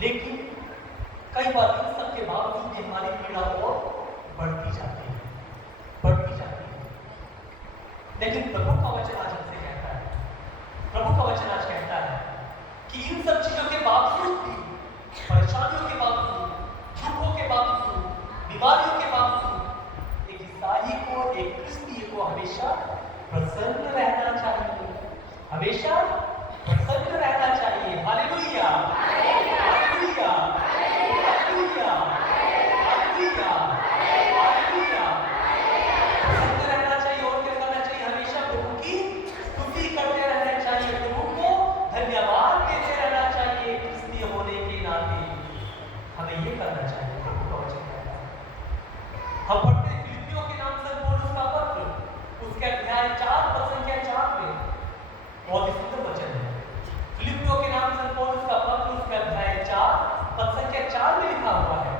लेकिन कई बार इन सब के बावजूद भी हमारी पीड़ा और बढ़ती जाती है, बढ़ती जाती है। लेकिन प्रभु का वचन आज हमसे कहता है, प्रभु का वचन आज कहता है कि इन सब चीजों के बावजूद भी, परेशानियों के बावजूद, दुखों के बावजूद, बीमारियों के बावजूद एक ईसाई को, एक क्रिस्तीय को हमेशा प्रसन्न रहना चाहिए, हमेशा प्रसन्न रहना चाहिए। Hallelujah, hallelujah, hallelujah, hallelujah, hallelujah. प्रसन्न रहना चाहिए और क्या करना चाहिए? हमेशा प्रभु की स्तुति करते रहना चाहिए, प्रभु को धन्यवाद देते रहना चाहिए। क्रिस्तीय होने के नाते हमें ये करना चाहिए। प्रभु का वचन कहता है, हम पढ़ते हैं फिलिप्पियों के नाम से पौलुस का पत्र, उसके अध्याय 4 पद संख्या 4 में बहुत ही सुंदर वचन है। फिलिप्पियों के नाम से पौलुस का पत्र, उसका अध्याय 4 पद संख्या 4 में लिखा हुआ है।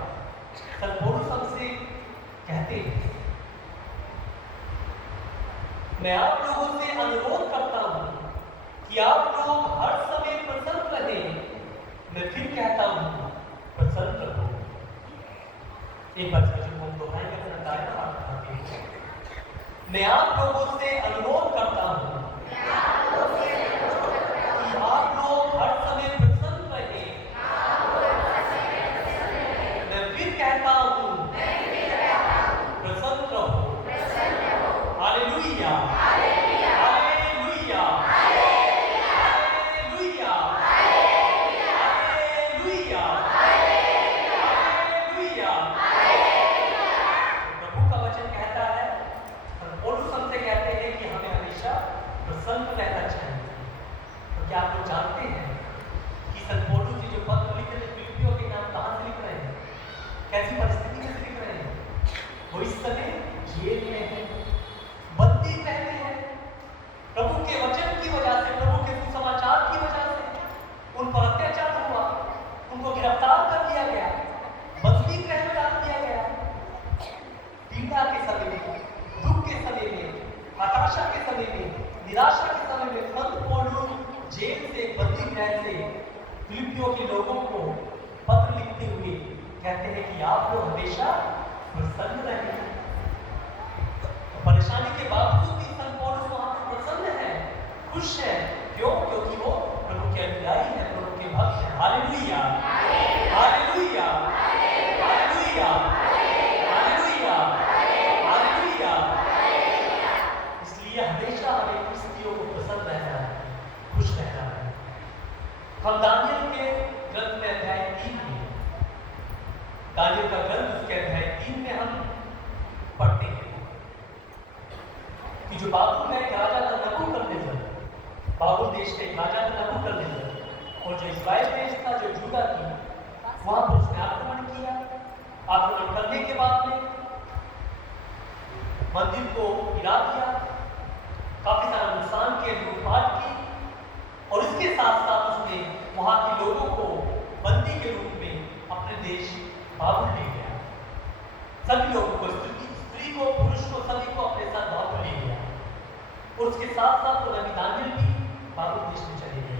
संत पौलुस हमसे कहते हैं, मैं आप लोगों से अनुरोध करता हूं कि आप लोग हर समय प्रसन्न रहें। मैं फिर कहता हूं, प्रसन्न रहो। एक बार वचन को दोहराएंगे, अपना दायरा बढ़ाते हैं। मैं आप लोगों से अनुरोध करता हूं कि आप लोग हर समय प्रसन्न रहें। मैं फिर कहता हूं, प्रसन्न रहो। Hallelujah, hallelujah, hallelujah, hallelujah, hallelujah. प्रभु का वचन कहता है, पौलुस हमसे कहते हैं कि हमें हमेशा प्रसन्न रहना चाहिए। तो क्या आप लोग जानते हैं कि संत पौलुस जी जो पत्र लिख रहे हैं, फिलिप्पियों के नाम कहां से लिख रहे हैं, कैसी परिस्थिति में लिख रहे हैं? वो इस समय जेल में है, बंदी रहते हैं। प्रभु के वचन की वजह से, प्रभु के सुसमाचार की वजह से उन पर अत्याचार हुआ, उनको गिरफ्तार कर लिया गया, बंदी गृह में डाल दिया गया। पीड़ा के समय में, दुख के समय में, हताशा के समय में, निराशा के समय में संत पौलुस जेल से, बंदी गृह से फिलिप्पियों के लोगों को पत्र लिखते हुए कहते हैं कि आप लोग हमेशा प्रसन्न रहे। परेशानी के बावजूद भी संत पौलुस वहां पर प्रसन्न है, खुश है। क्यों? क्योंकि वो प्रभु के अनुयायी है, प्रभु के भक्त है। Hallelujah, hallelujah, hallelujah, hallelujah, hallelujah. इसलिए हमेशा हमें क्रिस्तियों को प्रसन्न रहना है, खुश रहना है। हम दानियल के ग्रंथ में अध्याय 3 में, दानियल का ग्रंथ उसके अध्याय 3 में हम पढ़ते हैं कि जो बाबुल का एक राजा था नबूकदनेस्सर, बाबुल देश का एक राजा था नबूकदनेस्सर, और जो इस्राएल देश था, जो यहूदा थी, वहां पर उसने आक्रमण किया। आक्रमण करने के बाद में मंदिर को गिरा दिया, काफी सारा नुकसान किया, लूटपाट की, और इसके साथ साथ उसने वहां के लोगों को बंदी के रूप में अपने देश बाबुल ले गया। सभी लोगों को, स्त्री को, पुरुष को, सभी को अपने साथ बाबुल ले गया। और उसके साथ साथ वो नबी दानियल भी बाबुल देश में चले गए।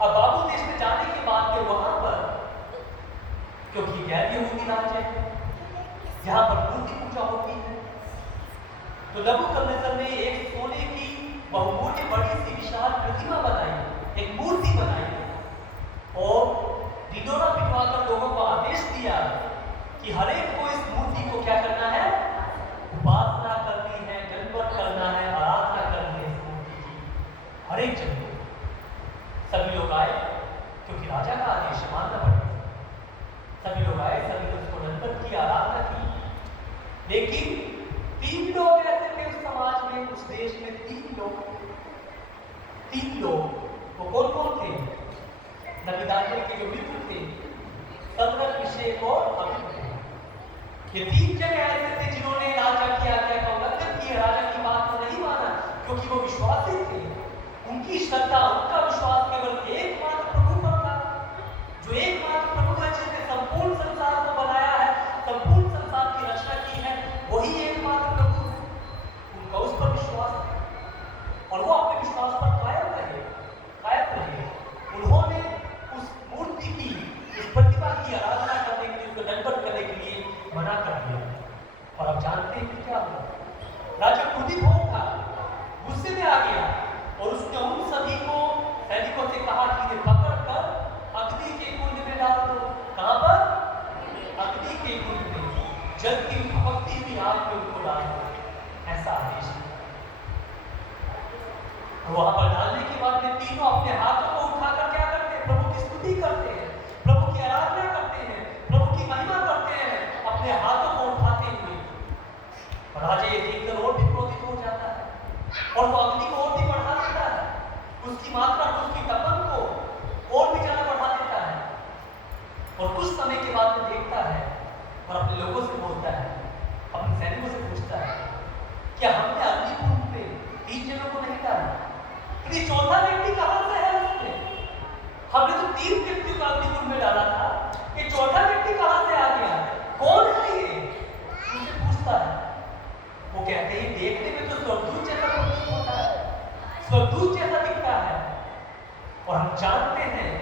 अब बाबुल देश में जाने के बाद में वहां पर, क्योंकि गैर यहूदी राज्य है, जहां पर मूर्ति पूजा होती है, तो नबूकदनेस्सर ने एक सोने की बहुमूल्य बड़ी सी विशाल प्रतिमा बनाई, एक मूर्ति बनाई, और ढिंढोरा पिटवाकर लोगों को आदेश दिया कि हर एक को इस मूर्ति को क्या करना है, उपासना करनी है, दंडवत करना है, आराधना करनी है इस मूर्ति की, हर एक जन को। सभी लोग आए, क्योंकि राजा का आदेश है, मानना पड़ेगा। सभी लोग आए, सभी ने उसको दंडवत की, आराधना की। लेकिन 3 लोग ऐसे थे उस समाज में, उस देश में 3 लोग, वो कौन कौन थे? नबी दानियल के जो मित्र थे, सदरक, मिशेक और अबेदनगो। ये 3 जगह ऐसे थे जिन्होंने राजा की आज्ञा का उल्लंघन किया, राजा की बात को नहीं माना, क्योंकि वो विश्वासी थे। उनकी श्रद्धा, उनका विश्वास केवल एकमात्र प्रभु पर था, जो एकमात्र प्रभु है, जिसने संपूर्ण संसार को बनाया है, संपूर्ण संसार की रचना की है, वही एकमात्र प्रभु है। उनका उस पर विश्वास है, और वो अपने विश्वास पर कायम रहे। उन्होंने उस मूर्ति की, उस प्रतिमा की आराधना करने के लिए, उसको दंडवत करने के लिए मना कर दिया। और अब जानते हैं कि क्या हुआ? राजा क्रोधित हो था, गुस्से में आ गया, और उसने उन सभी को, सैनिकों से कहा कि इन्हें पकड़कर अग्नि के कुंड में डाल दो। कहां पर? अग्नि के कुंड में, जलती भभकती हुई आग में उनको डाल दो, ऐसा आदेश है। वहां पर डालने के बाद में तीनों अपने हाथों को उठाकर क्या करते हैं? प्रभु की स्तुति करते हैं, प्रभु की आराधना करते हैं, प्रभु की महिमा करते हैं, अपने हाथों को उठाते हुए। और राजा ये देखकर और भी क्रोधित हो जाता है, और वो अग्नि को और भी बढ़ा देता है, उसकी मात्रा को, उसकी तपन को और भी ज्यादा बढ़ा देता है। और कुछ समय के बाद में देखता है और अपने लोगों से बोलता है, अपने सैनिकों से पूछता है, क्या हमने अग्नि कुंड पे 3 जनों को नहीं डाला? ये 4था व्यक्ति कहां से है उसमें? हमने तो 3 व्यक्तियों को अग्निकुंड में डाला था, ये 4था व्यक्ति कहां से आ गया? कौन है ये? उनसे पूछता है। वो कहते हैं देखने में तो स्वर्गदूत जैसा प्रतीत होता है, स्वर्गदूत जैसा दिखता है। और हम जानते हैं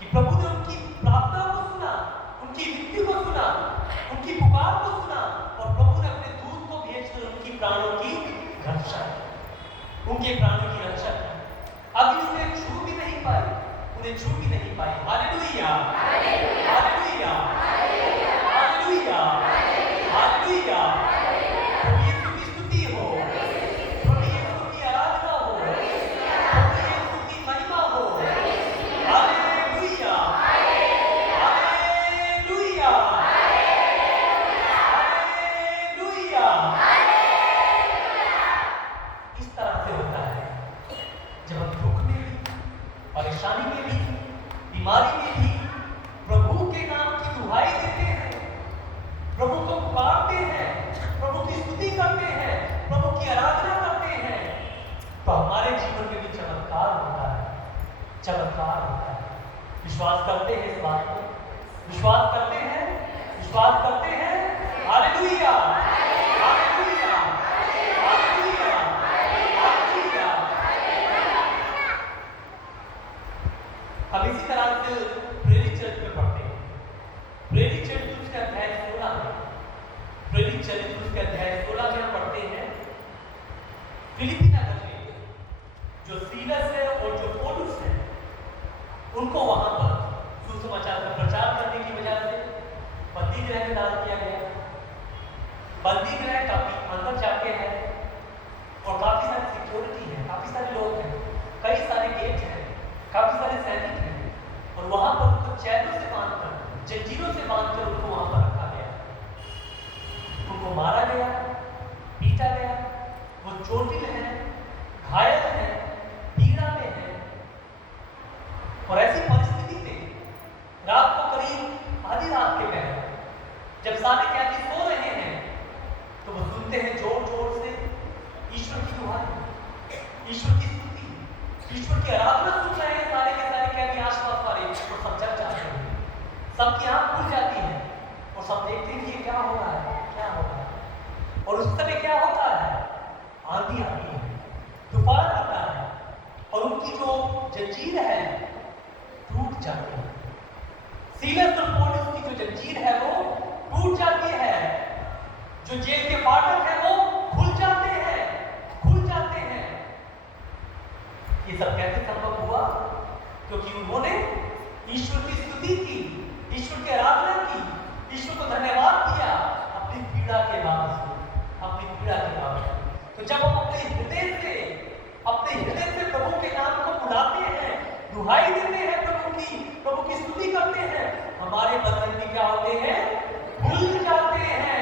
कि प्रभु ने उनकी प्रार्थना को सुना, उनकी विनती को सुना, उनकी पुकार को सुना, और प्रभु ने अपने दूत को भेजकर उनकी प्राणों की रक्षा की, उनके प्राणों की रक्षा की। अग्नि उन्हें छू भी नहीं पाई, उन्हें छू भी नहीं पाई। Hallelujah, hallelujah, hallelujah, hallelujah, hallelujah. प्रभु यीशु की स्तुति हो, प्रभु यीशु की आराधना हो, प्रभु यीशु की महिमा हो। Hallelujah, hallelujah, hallelujah. इस तरह से होता है जब हम दुख में भी, परेशानी में भी, बीमारी में भी प्रभु के नाम की दुहाई देते हैं, प्रभु को पुकारते हैं, प्रभु की स्तुति करते हैं, प्रभु की आराधना करते हैं, तो हमारे जीवन में भी चमत्कार होता है, चमत्कार होता है। विश्वास करते हैं इस बात को, विश्वास करते हैं, विश्वास करते हैं। Hallelujah, hallelujah, hallelujah, hallelujah. हम इसी तरह से प्रेरित चर्च में पढ़ते हैं। प्रेरित चर्च उसके अध्याय 16 में वहां पर उनको चैनों से बांधकर, जंजीरों से बांधकर उनको वहां पर रखा गया, उनको मारा गया, पीटा गया, वो चोटिल है, घायल है, पीड़ा में है। और ऐसी परिस्थिति में रात को करीब आधी रात के पहले जब सारे कैदी सो रहे हैं तो वो सुनते हैं जोर जोर से ईश्वर की दुहाई, ईश्वर की स्तुति, ईश्वर की आराधना सुन रहे हैं सारे के सारे कैदी आसपास वाले, और सब जग जाते हैं, सबकी आंख खुल जाती है और सब देखते हैं कि क्या हो रहा है, क्या हो रहा है। और उस समय क्या होता है, आंधी आती है, तूफान आता है और उनकी जो जंजीर है टूट जाती है। सीलस और पौलुस की जो जंजीर है वो टूट जाती है, जो जेल के फाटक है वो खुल जाते हैं, खुल जाते हैं। ये सब कैसे संभव हुआ? क्योंकि उन्होंने ईश्वर की स्तुति की, ईश्वर की आराधना की, ईश्वर को धन्यवाद दिया अपनी पीड़ा के बावजूद, अपनी पीड़ा के बावजूद। तो जब हम अपने हृदय से प्रभु के नाम को बुलाते हैं, दुहाई देते हैं, प्रभु की स्तुति करते हैं, हमारे बंधन भी क्या होते हैं, खुल जाते हैं।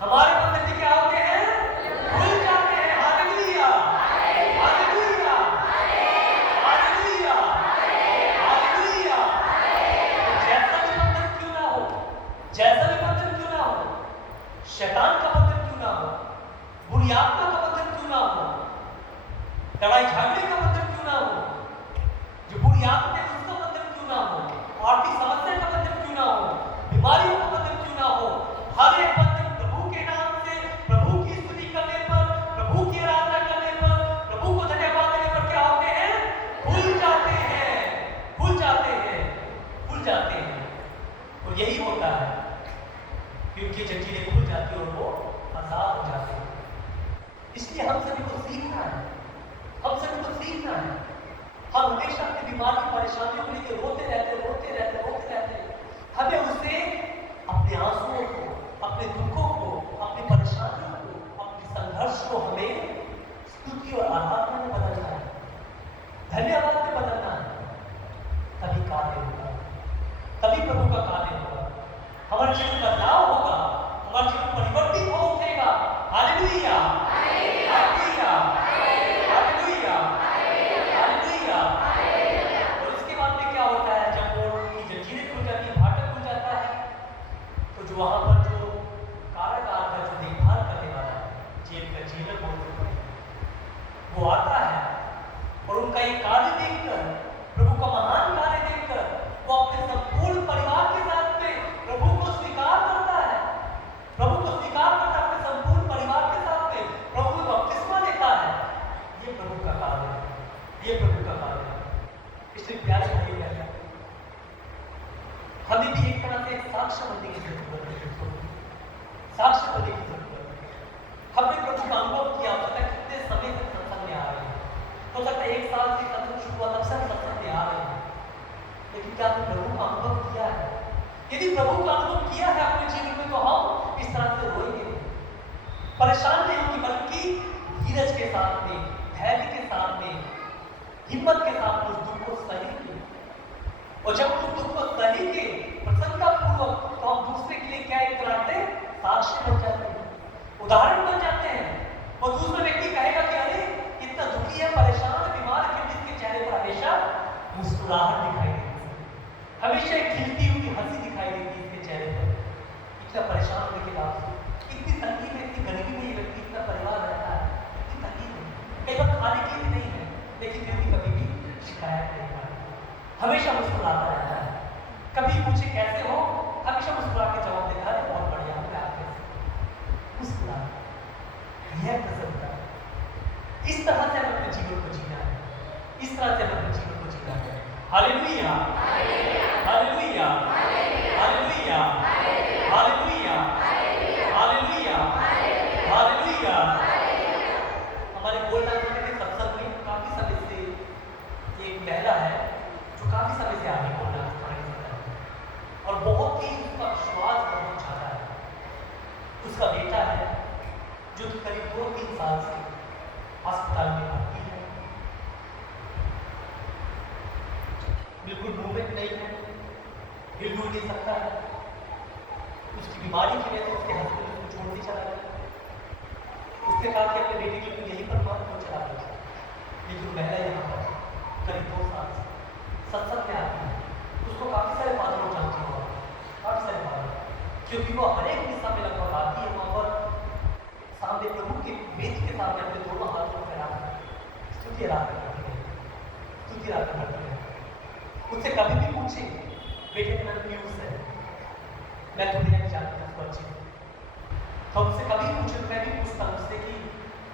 हमारे बंधन भी क्या होते हैं, खुल जाते हैं। Hallelujah, hallelujah, hallelujah, hallelujah. जैसा भी बंधन क्यों ना हो, जैसा भी बंधन क्यों ना हो, शैतान का बंधन क्यों ना हो, बुरी आत्मा का बंधन क्यों ना हो, लड़ाई झगड़े का बंधन क्यों ना हो, जो बुरी आत्मा है उसका बंधन क्यों ना हो, आर्थिक समस्या का बंधन क्यों ना हो, बीमारियों का बंधन क्यों ना हो, हर एक बंधन प्रभु के नाम से, प्रभु की स्तुति करने पर, प्रभु की आराधना करने पर, प्रभु को धन्यवाद देने पर क्या होते हैं, खुल जाते हैं, खुल जाते हैं, खुल जाते हैं। और यही होता है कि उनकी जंजीरें खुल जाती है और वो आजाद हो जाते हैं। इसलिए हम सभी को सीखना है, हम सभी को सीखना है। हम हमेशा अपनी बीमारी, परेशानियों को लेकर रोते रहते। हमें उससे अपने आंसुओं को, अपने दुखों को, अपनी परेशानियों को, अपने संघर्ष को हमें स्तुति और आराधना में बदलना है, धन्यवाद में बदलना है। तभी कार्य होगा, तभी प्रभु का कार्य होगा, हमारे जीवन में बदलाव होगा, हमारा जीवन परिवर्तित हो उठेगा। Hallelujah, hallelujah, hallelujah, hallelujah. और इसके बाद में क्या होता है, जब वो की जंजीरें खुल जाती है, फाटक खुल जाता है, तो जो वहां पर जो कारागार का जो देखभाल करने वाला है, जेल का जेलर बोलते हैं, वो आता है और उनका ये कार्य देखकर, प्रभु का महान कार्य देखकर, वो अपने संपूर्ण परिवार के साथ में प्रभु को स्वीकार करता है, प्रभु को स्वीकार करता है अपने संपूर्ण परिवार के साथ में, प्रभु को बपतिस्मा देता है। ये प्रभु का कार्य है, ये प्रभु का कार्य है। इसलिए प्यारे भाई बहन, हमें भी एक तरह से एक साक्ष्य बनने की जरूरत है, साक्ष्य बनने की जरूरत है। हमने प्रभु का अनुभव किया, हो सकता है कितने समय से सत्संग में आ रहे हैं, हो सकता है 1 साल से सत्संग शुरू हुआ तब से सत्संग में आ रहे हैं, लेकिन क्या आपने प्रभु का अनुभव किया है? यदि प्रभु का अनुभव किया है अपने जीवन में, तो हम इस तरह से रोएंगे, परेशान नहीं होंगे, बल्कि धीरज के साथ में, धैर्य के साथ में, हिम्मत के साथ उस दुख को सहेंगे। और जब उस दुख को सहेंगे प्रसन्नतापूर्वक, तो हम दूसरे के लिए क्या एक तरह से साक्ष्य बन जाते हैं, उदाहरण बन जाते हैं। और दूसरा व्यक्ति कहेगा कि अरे कितना दुखी है, परेशान है, बीमार है, जिसके चेहरे पर हमेशा मुस्कुराहट दिखाई देती है, हमेशा एक खिलती हुई हंसी दिखाई देती है इसके चेहरे पर। इतना परेशान होने के बावजूद, इतनी तकलीफ है, इतनी गरीबी में ये व्यक्ति, इतना परिवार रहता है, इतनी तकलीफ है, कई बार खाने के लिए नहीं है, लेकिन फिर भी कभी भी शिकायत नहीं करता, हमेशा मुस्कुराता रहता है। कभी पूछे कैसे हो, हमेशा मुस्कुरा के जवाब देता है, बहुत बढ़िया, आप कैसे, मुस्कुरा, यह प्रसन्नता। इस तरह से हमें अपने जीवन को जीना है, इस तरह से हमें अपने जीवन को जीना है। Hallelujah, hallelujah, hallelujah, hallelujah, hallelujah, hallelujah. हमारे गोल्डन के सत्संग में काफी समय से एक महिला है जो काफी समय से आ रही है और बहुत ही उसका विश्वास बहुत ज्यादा है। उसका बेटा है जो कि करीब 2-3 साल से अस्पताल में भर्ती है, बिल्कुल मुंह में हिल नहीं सकता है। उसकी बीमारी की वजह से उसके हस्बैंड उसको छोड़ के चला गया। उसने कहा कि अपने बेटे के लिए यहीं पर मत चला गया, लेकिन महिला यहाँ पर करीब 2 साल से सत्संग में आती है। उसको काफ़ी सारे फादरों जानती हो, काफ़ी सारे फादर, क्योंकि वो हर एक हिस्सा में लगभग आती है। वहाँ पर सामने प्रभु के मेज के सामने अपने दोनों हाथों को फैला कर स्तुति आराधना करती है, स्तुति आराधना करती है। मुझसे कभी भी पूछे बेटे का नाम पीयूष है, मैं थोड़ी नहीं जानती हूँ उसको अच्छी, तो मुझसे कभी पूछे तो मैं भी पूछता हूँ उससे कि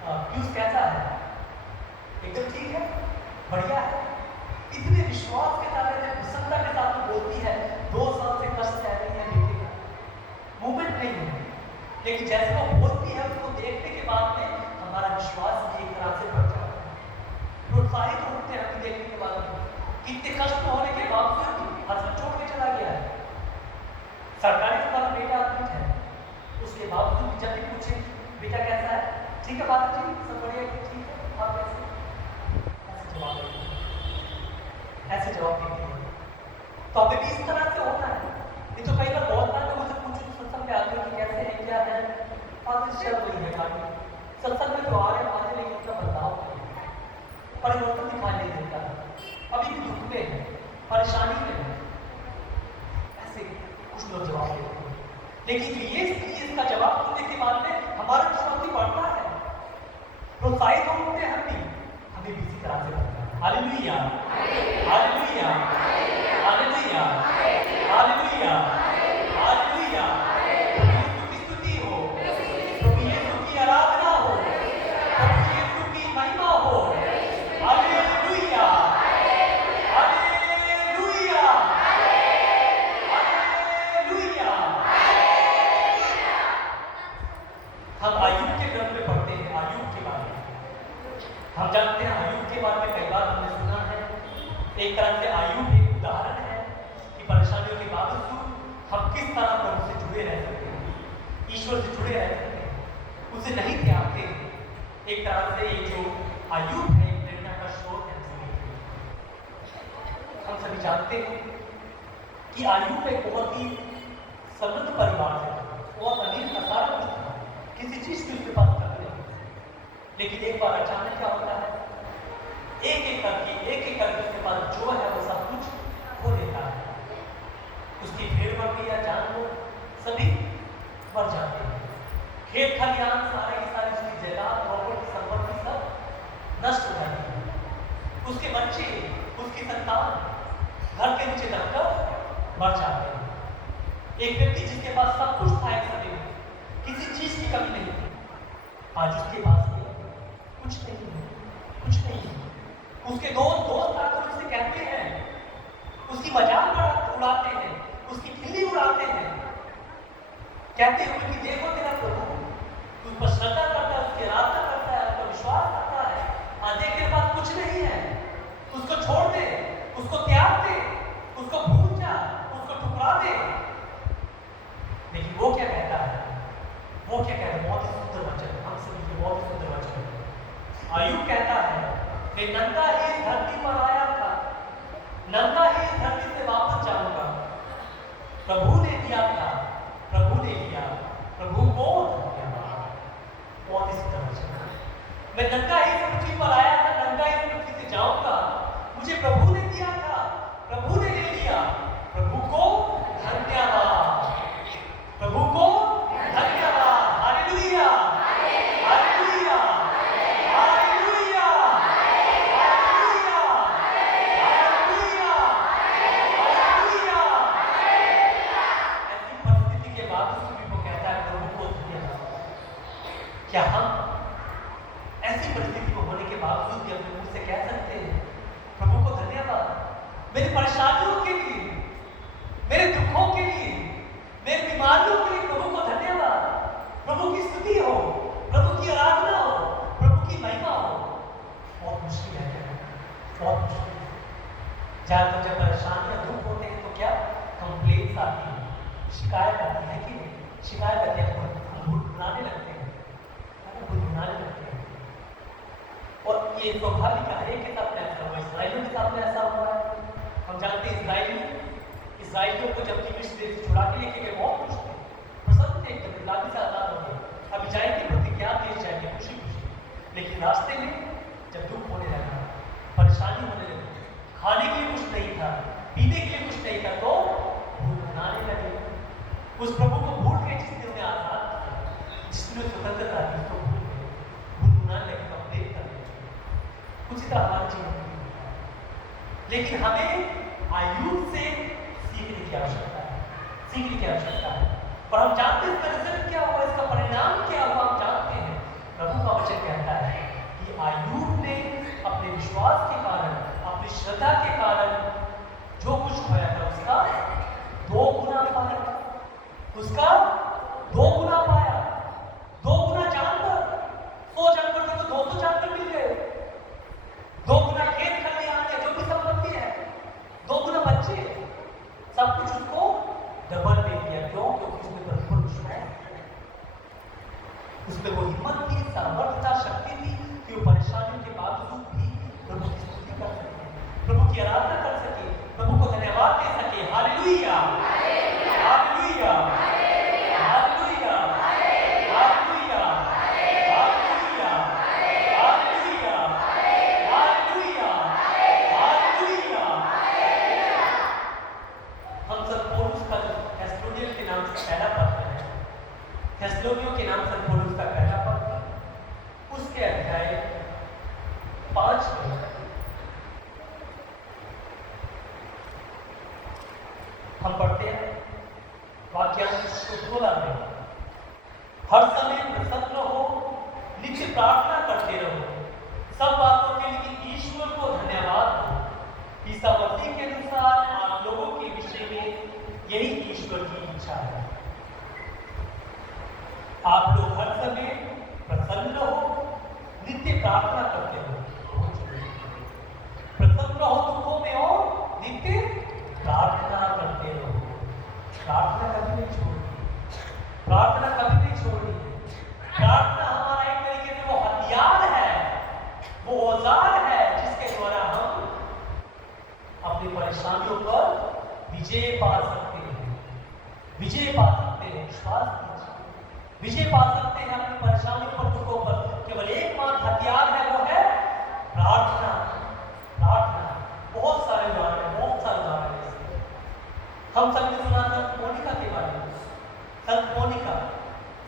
पीयूष कैसा है, एकदम ठीक है, बढ़िया है। इतने विश्वास के साथ, इतने प्रसन्नता के साथ वो बोलती है 2 साल से कष्ट सह रही है बेटे का, मूवमेंट नहीं है, लेकिन जैसे वो बोलती है उसको देखने के बाद में हमारा विश्वास भी एक तरह से बढ़ जाता है। प्रोत्साहित होते हैं हम देखने के बाद में, कितने कष्ट होने के बावजूद हस्बैंड छोड़ के चला गया है, सरकारी अस्पताल में बेटा एडमिट है, उसके बावजूद जब भी पूछे बेटा कैसा है, ठीक है बात जी, सब बढ़िया, ठीक है, आप कैसे, ऐसे जवाब देते हैं। तो हमें भी इस तरह से होना है। नहीं तो कई बार बहुत बार लोगों से पूछो तो सत्संग में आते हैं कि कैसे है, क्या है, और चल रही है गाड़ी, सत्संग में जो आ रहे हैं आते, लेकिन उनका बदलाव परिवर्तन दिखाई नहीं देता, अभी भी दुख में है, परेशानी में है, ऐसे कुछ लोग जवाब देते हैं। लेकिन ये इसका जवाब सुनने के बाद में हमारा विश्वास भी बढ़ता है, प्रोत्साहित होते हैं, हमें भी इसी तरह से करना है। Hallelujah, hallelujah, hallelujah, hallelujah, hallelujah. यीशु की स्तुति हो, प्रभु यीशु की आराधना हो, प्रभु यीशु की महिमा हो। Hallelujah, hallelujah, hallelujah. हम आयुब के ग्रंथ में पढ़ते हैं, आयुब के बारे में हम जानते हैं। आयुब के बारे में कई बार हमने सुना है। एक तरह से आयुब एक उदाहरण है कि परेशानियों के बावजूद हम किस तरह प्रभु से जुड़े रह सकते हैं, ईश्वर से जुड़े रह सकते हैं, उसे नहीं त्यागते। एक तरह से ये जो आयुब है एक प्रेरणा का स्रोत है हम सभी जानते हैं कि आयुब एक बहुत ही समृद्ध परिवार से था, बहुत अमीर था, सारा कुछ था, किसी चीज की उसके पास कमी नहीं थी। लेकिन एक बार अचानक क्या होता है, एक एक करके उसके पास जो है वो सब कुछ खो देता है। उसकी भेड़ बकरी या जानवर सभी मर जाते हैं, खेत खलिहान सारे की सारी उसकी जायदाद प्रॉपर्टी संपत्ति सब नष्ट हो जाती है। उसके बच्चे, उसकी संतान घर के नीचे दबकर मर जाते हैं। एक व्यक्ति जिसके पास सब कुछ था एक समय में, किसी चीज की कमी नहीं थी, आज उसके पास कुछ नहीं है, कुछ नहीं है। उसके दोस्त आकर उससे कहते हैं, उसकी मजाक उड़ाते हैं, उसकी खिल्ली उड़ाते हैं, कहते हैं कि देखो तेरा प्रभु उस पर श्रद्धा करता है, उसकी आराधना करता है, उसका विश्वास करता है, आज देख तेरे पास कुछ नहीं है, उसको छोड़ दे, उसको त्याग दे, उसको भूल जा, उसको ठुकरा दे। लेकिन वो क्या कहता है, वो क्या कहता है, बहुत ही सुंदर वचन, हम सभी के बहुत ही सुंदर वचन। आयुब कहता है, मैं नंगा ही इस धरती पर आया था, नंगा ही इस धरती से वापस जाऊंगा। प्रभु ने दिया था, प्रभु ने दिया, प्रभु को धन्यवाद। बहुत ही सुंदर वचन। मैं नंगा ही इस पृथ्वी पर आया था, नंगा ही इस पृथ्वी से जाऊंगा। मुझे प्रभु ने दिया था, प्रभु ने ले लिया, प्रभु को धन्यवाद, प्रभु को धन्यवाद। Hallelujah, hallelujah, hallelujah, hallelujah, hallelujah, hallelujah. ऐसी परिस्थिति के बावजूद भी वो कहता है प्रभु को धन्यवाद। क्या हम ऐसी परिस्थिति को होने के बावजूद भी अपने मुंह से कह सकते हैं प्रभु को धन्यवाद, मेरी परेशानियों के लिए, मेरे दुखों के लिए, मेरी बीमारियों के लिए प्रभु को धन्यवाद, प्रभु की स्तुति हो, प्रभु की आराधना हो, प्रभु की महिमा हो। बहुत मुश्किल है, बहुत मुश्किल है। ज्यादातर जब परेशानियां दुख होते हैं तो क्या कंप्लेंट्स आती है, शिकायत आती है कि शिकायत आती है, हम गुनगुनाने लगते हैं, गुनगुनाने लगते हैं। और ये स्वाभाविक है, हर एक के साथ ऐसा हुआ, इसराइलियों के साथ में ऐसा हुआ है। हम जानते हैं इसराइली इसराइलियों को जब मिस्र देश से छुड़ा के लेके गए बहुत खुश थे, प्रसन्न थे, एकदम गुलामी से आजाद हो गए। अभी जाएंगे प्रतिज्ञा देश जाएंगे खुशी खुशी, लेकिन रास्ते में जब दुख होने लगा, परेशानी होने लगी, खाने के लिए कुछ नहीं था, पीने के लिए कुछ नहीं था, तो भूलने लगे। उस प्रभु को भूल गए जिसने उन्हें आजाद किया, जिसने स्वतंत्रता दी, तो भूल गए, भूलने लगे, कंप्लेन करने लगे। उसी तरह हमारे जीवन में होता है। लेकिन हमें आयुब से सीखने की आवश्यकता है, सीखने की आवश्यकता है। और हम जानते हैं इसका रिजल्ट क्या हुआ, इसका परिणाम क्या हुआ, हम जानते हैं। प्रभु का वचन कहता है कि आयुब ने अपने विश्वास के कारण, अपनी श्रद्धा के कारण जो कुछ खोया था उसका 2 गुना पाया, उसका 2 गुना पाया। 2 गुना जानवर, 100 जानवर थे तो 200 जानवर मिल गए, 2 गुना खेत खलिहान है, जो भी संपत्ति है, 2 गुना बच्चे, सब कुछ उसको डबल दे दिया। क्यों? क्योंकि उसमें भरपूर विश्वास, उसमें वो हिम्मत थी, सामर्थ्य था, शक्ति थी कि वो परेशानियों के बावजूद भी प्रभु की स्तुति कर सके, प्रभु की आराधना कर सके, प्रभु को धन्यवाद दे सके। Hallelujah, hallelujah, hallelujah, hallelujah, hallelujah, hallelujah, hallelujah, hallelujah. हम सब पौलुस का थेस्सलोनियों के नाम से पहला पत्र है, थेस्सलोनियों के नाम से पौलुस का पहला पत्र, उसके अध्याय 5 में हम पढ़ते हैं वाक्यांश 16 में, हर समय प्रसन्न रहो, नित्य प्रार्थना करते रहो, सब बातों के लिए ईश्वर को धन्यवाद दो। ईसा मसीह के अनुसार आप लोगों के विषय में यही ईश्वर की इच्छा है। आप लोग हर समय प्रसन्न रहो, नित्य प्रार्थना करते रहो, प्रसन्न रहो दुखों में हो, नित्य प्रार्थना करते रहो। प्रार्थना कभी नहीं छोड़नी, प्रार्थना कभी नहीं छोड़नी। प्रार्थना हमारा एक तरीके से वो हथियार है, वो औजार है जिसके द्वारा हम अपनी परेशानियों पर विजय पा सकते हैं, विजय पा सकते हैं। विश्वास कीजिए, विजय पा सकते हैं अपनी परेशानियों पर, दुखों पर। केवल एकमात्र हथियार है, वो है प्रार्थना। प्रार्थना, बहुत सारे उदाहरण हैं, बहुत सारे उदाहरण हैं इसके। हम सबने सुना संत मोनिका के बारे में। संत मोनिका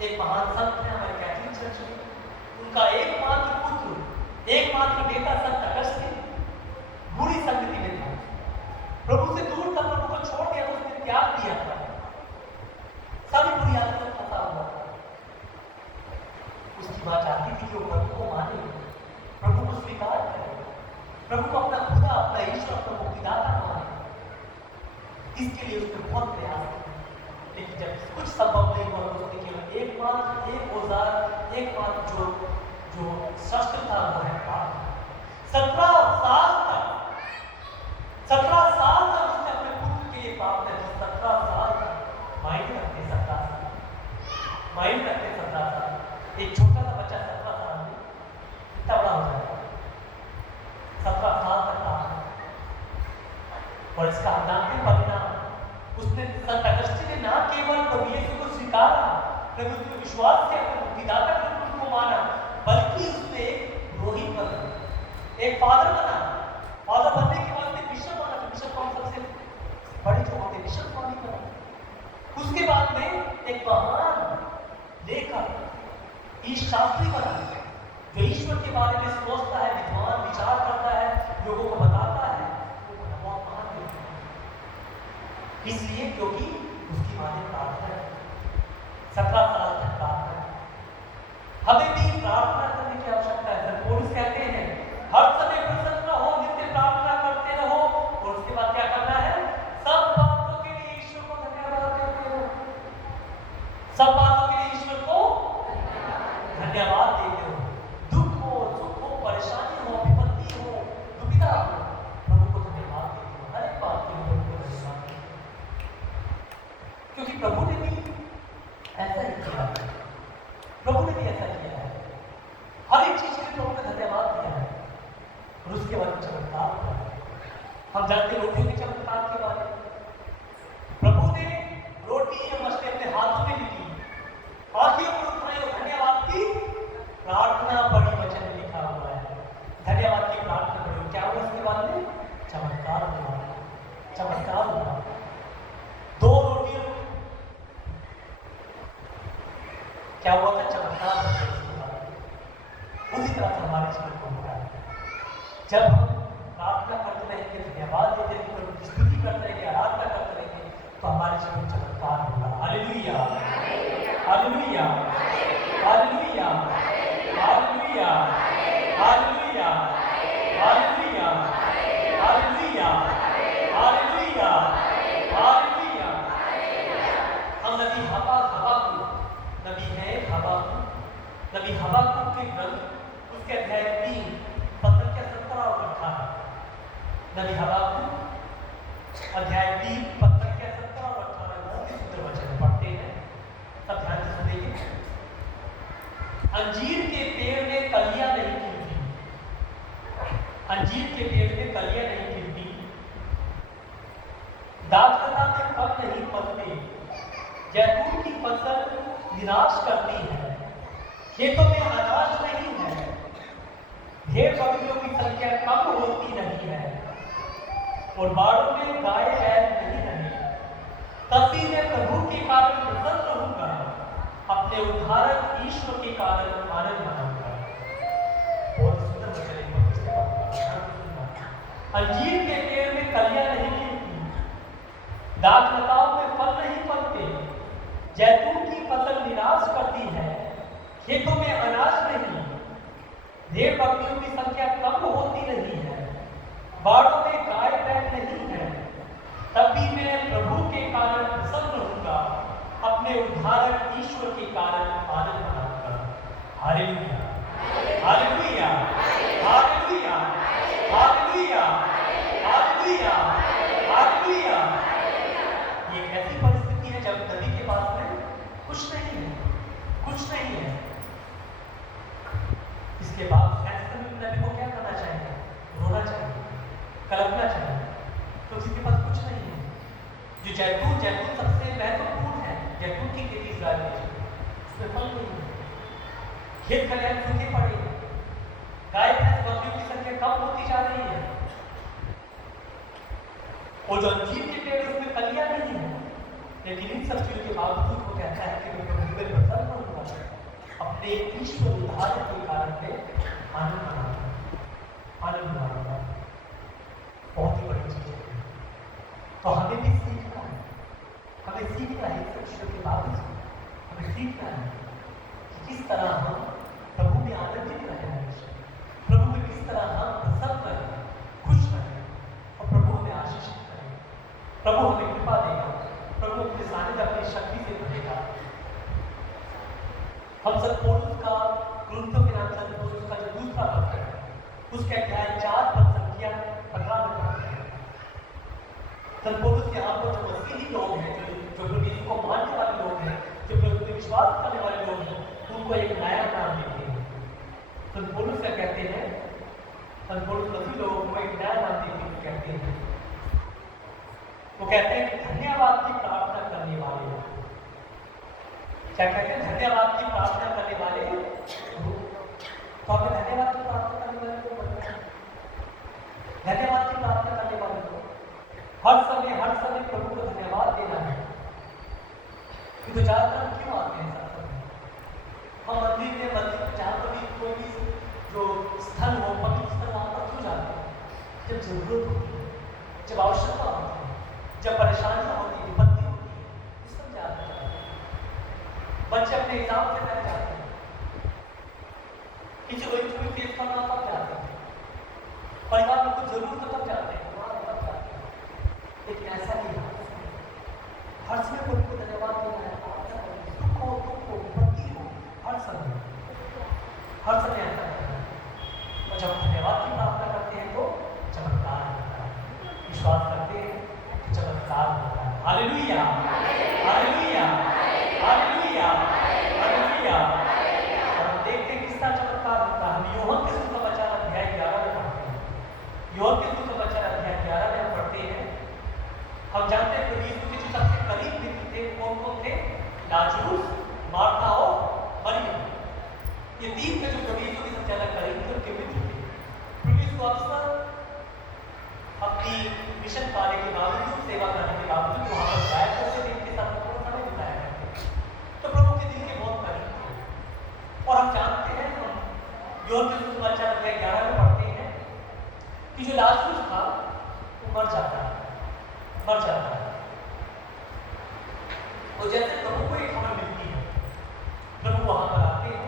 एक महान संत है हमारे कैथोलिक चर्च में। उनका एकमात्र पुत्र, एकमात्र बेटा संत अगस्तिन बुरी संगति में था, प्रभु से दूर था, प्रभु को छोड़ दिया, उसने त्याग दिया था, सभी बुरी आदतों में फंसा हुआ था। उसकी बात चाहती थी कि वो प्रभु को माने, प्रभु को स्वीकार करे, प्रभु को अपना खुदा, अपना ईश्वर, अपना मुक्तिदाता माने। इसके लिए उसने बहुत प्रयास किया, लेकिन जब कुछ संभव नहीं हुआ तो उसने केवल एकमात्र एक औजार, एकमात्र जो शस्त्र था वो है प्रार्थना। 17 साल तक, 17 साल तक उसने अपने पुत्र के लिए प्रार्थना की। 17 साल तक माइंड रखते, 17 साल माइंड रखते, 17 साल। एक छोटा सा बच्चा 17 साल में कितना बड़ा हो जाएगा? 17 साल तक प्रार्थना। और इसका हम जानते हैं परिणाम। उसने संत अगस्तिन ने ना केवल प्रभु यीशु को स्वीकारा, प्रभु उसके विश्वास से अपने मुक्तिदाता के रूप में माना, बल्कि उसने रोहित बना, एक फादर बना। फादर बनने के बाद उसने बिशप बना, बिशप कौन सबसे बड़े जो होते बिशप कौन बना। उसके बाद में एक महान लेखक ईश शास्त्री बना, जो ईश्वर के बारे में सोचता है, विद्वान विचार करता है, लोगों को बताता है। बहुत महान लेखक है, इसलिए क्योंकि उसकी मां ने प्रार्थना है, 17 साल तक प्रार्थना। हमें भी प्रार्थना करने की आवश्यकता है। पौलुस कहते हैं हर समय प्रसन्न रहो, नित्य प्रार्थना करते रहो, और उसके बाद क्या करना है? सब बातों के लिए ईश्वर को धन्यवाद देते रहो, सब बातों के लिए ईश्वर को धन्यवाद देते हो। दुख हो, सुख हो, परेशानी हो, विपत्ति हो, दुविधा हो, प्रभु को धन्यवाद देते हो। हर एक बात के लिए प्रभु को धन्यवाद देते हो, क्योंकि प्रभु ने भी ऐसा ही किया है। प्रभु ने भी ऐसा किया है, हर एक चीज के लिए प्रभु ने धन्यवाद दिया है। और उसके बाद चमत्कार हुआ है। हम जानते हैं रोटियों के चमत्कार के बारे में। क्या हुआ था? चमत्कार होता है उसके बाद। उसी तरह से हमारे जीवन को होता है। जब हम प्रार्थना करते रहेंगे, धन्यवाद देते रहेंगे, प्रभु की स्तुति करते रहेंगे, आराधना करते रहेंगे, तो हमारे जीवन में चमत्कार होगा। Hallelujah, hallelujah, hallelujah, hallelujah, hallelujah, hallelujah, hallelujah, hallelujah, hallelujah. हम नबी हबाकुक नबी है हबाकुक, नबी हबाकुक के ग्रंथ उसके अध्याय 3 पत्र के 17 और 18। नबी हबाकुक अध्याय 3 पत्र के 17 और 18 बहुत ही सुंदर वचन पढ़ते हैं, सब ध्यान से सुनिए। अंजीर के पेड़ में कलियां नहीं खिलती, अंजीर के पेड़ में कलियां नहीं खिलती, दाखलता में फल नहीं फलते, जैतून की फसल निराश करती है, खेतों में अनाज नहीं है, भेड़ बकरियों की संख्या कम होती नहीं है, और बाड़ों में गाय बैल नहीं रहे, तब भी मैं प्रभु के कारण प्रसन्न रहूंगा, अपने उद्धारक ईश्वर के कारण आनंद मनाऊंगा। बहुत सुंदर वचन है। अंजीर के पेड़ में कलियां नहीं खिलती, दाखलताओं में फल नहीं फलते, जैतून की फसल निराश करती है, खेतों में अनाज नहीं, भेड़ बकरियों की संख्या कम होती नहीं है, बाड़ों में गाय बैल नहीं है, तब भी मैं प्रभु के कारण प्रसन्न रहूंगा, अपने उद्धारक ईश्वर के कारण आनंद मनाऊंगा। Hallelujah, hallelujah, hallelujah, hallelujah, hallelujah, hallelujah. ये एक ऐसी परिस्थिति है जब नबी के पास में कुछ नहीं है, कुछ नहीं है। इसके बाद ऐसे समय में नबी को क्या करना चाहिए? रोना चाहिए, कलपना चाहिए, तो किसी के पास कुछ नहीं है। जो जैतून सबसे महत्वपूर्ण है, जैतून की खेती इस्राएल में उसमें फल नहीं है, खेत खलिहान सूखे पड़े हैं, गाय भैंस बकरियों की संख्या कम होती जा रही है, और जो अंजीर के पेड़ उसमें कलियां नहीं है। लेकिन इन सब चीजों के बावजूद वो कहता है कि मैं प्रभु पर प्रसन्न रहूंगा, अपने ईश्वर उद्धारक के कारण पे आनंद मनाऊंगा, आनंद मनाऊंगा। बहुत ही बड़ी चीज है। तो हमें भी सीखना है, हमें सीखना है इस ईश्वर के बावजूद हमें सीखना है कि किस तरह हम प्रभु में आनंदित रहें, प्रभु में किस तरह हम प्रसन्न रहें, खुश रहें, और प्रभु हमें आशीषित करें, प्रभु हमें कृपा देगा, प्रभु अपने सानिध्य अपनी शक्ति से भरेगा। हम सब पौलुस का कुरिन्थियों के नाम से पौलुस का जो दूसरा पत्र है उसके अध्याय 4 पद संख्या 15 में पढ़ते हैं। संत पौलुस यहाँ पर जो मसीही लोग हैं, जो प्रभु यीशु को मानने वाले लोग हैं, जो प्रभु पर विश्वास करने वाले लोग हैं, उनको एक नया नाम देते हैं। संत पौलुस क्या कहते हैं? संत पौलुस मसीही लोगों को एक नया नाम देते हैं, कहते हैं, वो कहते हैं कि धन्यवाद की प्रार्थना करने वाले लोग। क्या कहते हैं? धन्यवाद की प्रार्थना करने वाले लोग। तो हमें धन्यवाद की प्रार्थना करने वाले लोग बनना है। धन्यवाद की प्रार्थना करने वाले लोग हर समय प्रभु को धन्यवाद देना है। तो ज्यादातर हम क्यों आते हैं सब? हम मंदिर में जहाँ पर भी कोई भी जो स्थल हो, पवित्र स्थल, वहां पर क्यों जाते हैं? जब जरूरत होती है, जब आवश्यकता होती है, जब परेशानियां होती है, विपत्ति होती है, उस समय जाते हैं। बच्चे अपने हिसाब से तक जाते हैं, किसी को फेस करना तब जाते हैं, परिवार में कुछ जरूरत हो तब जाते हैं, वहां तब जाते हैं। लेकिन ऐसा नहीं है, हर समय प्रभु को धन्यवाद देना है। दुख हो, विपत्ति हो, हर समय ऐसा करना है। और जब धन्यवाद की प्रार्थना करते हैं तो चमत्कार होता है, विश्वास करते हैं तो चमत्कार होता है। Hallelujah, hallelujah, hallelujah, hallelujah. और हम देखते हैं किस तरह चमत्कार होता है। हम यूहन्ना के सुसमाचार अध्याय 11 में पढ़ते हैं। यूहन्ना के सुसमाचार अध्याय 11 में हम पढ़ते हैं। हम जानते हैं प्रभु यीशु के जो सबसे करीब मित्र थे कौन थे? लाजरूस, मार्था और मरियम। ये 3 के जो प्रभु यीशु के सबसे ज्यादा करीब थे, उनके मित्र थे। प्रभु यीशु अक्सर अपनी मिशन कार्य के बावजूद, सेवा करने के बावजूद वहां पर जाया करते थे, इनके साथ थोड़ा समय बिताया करते थे। तो प्रभु के दिल के बहुत करीब थे। तो जैसे प्रभु को एक खबर मिलती है, प्रभु वहां पर आते हैं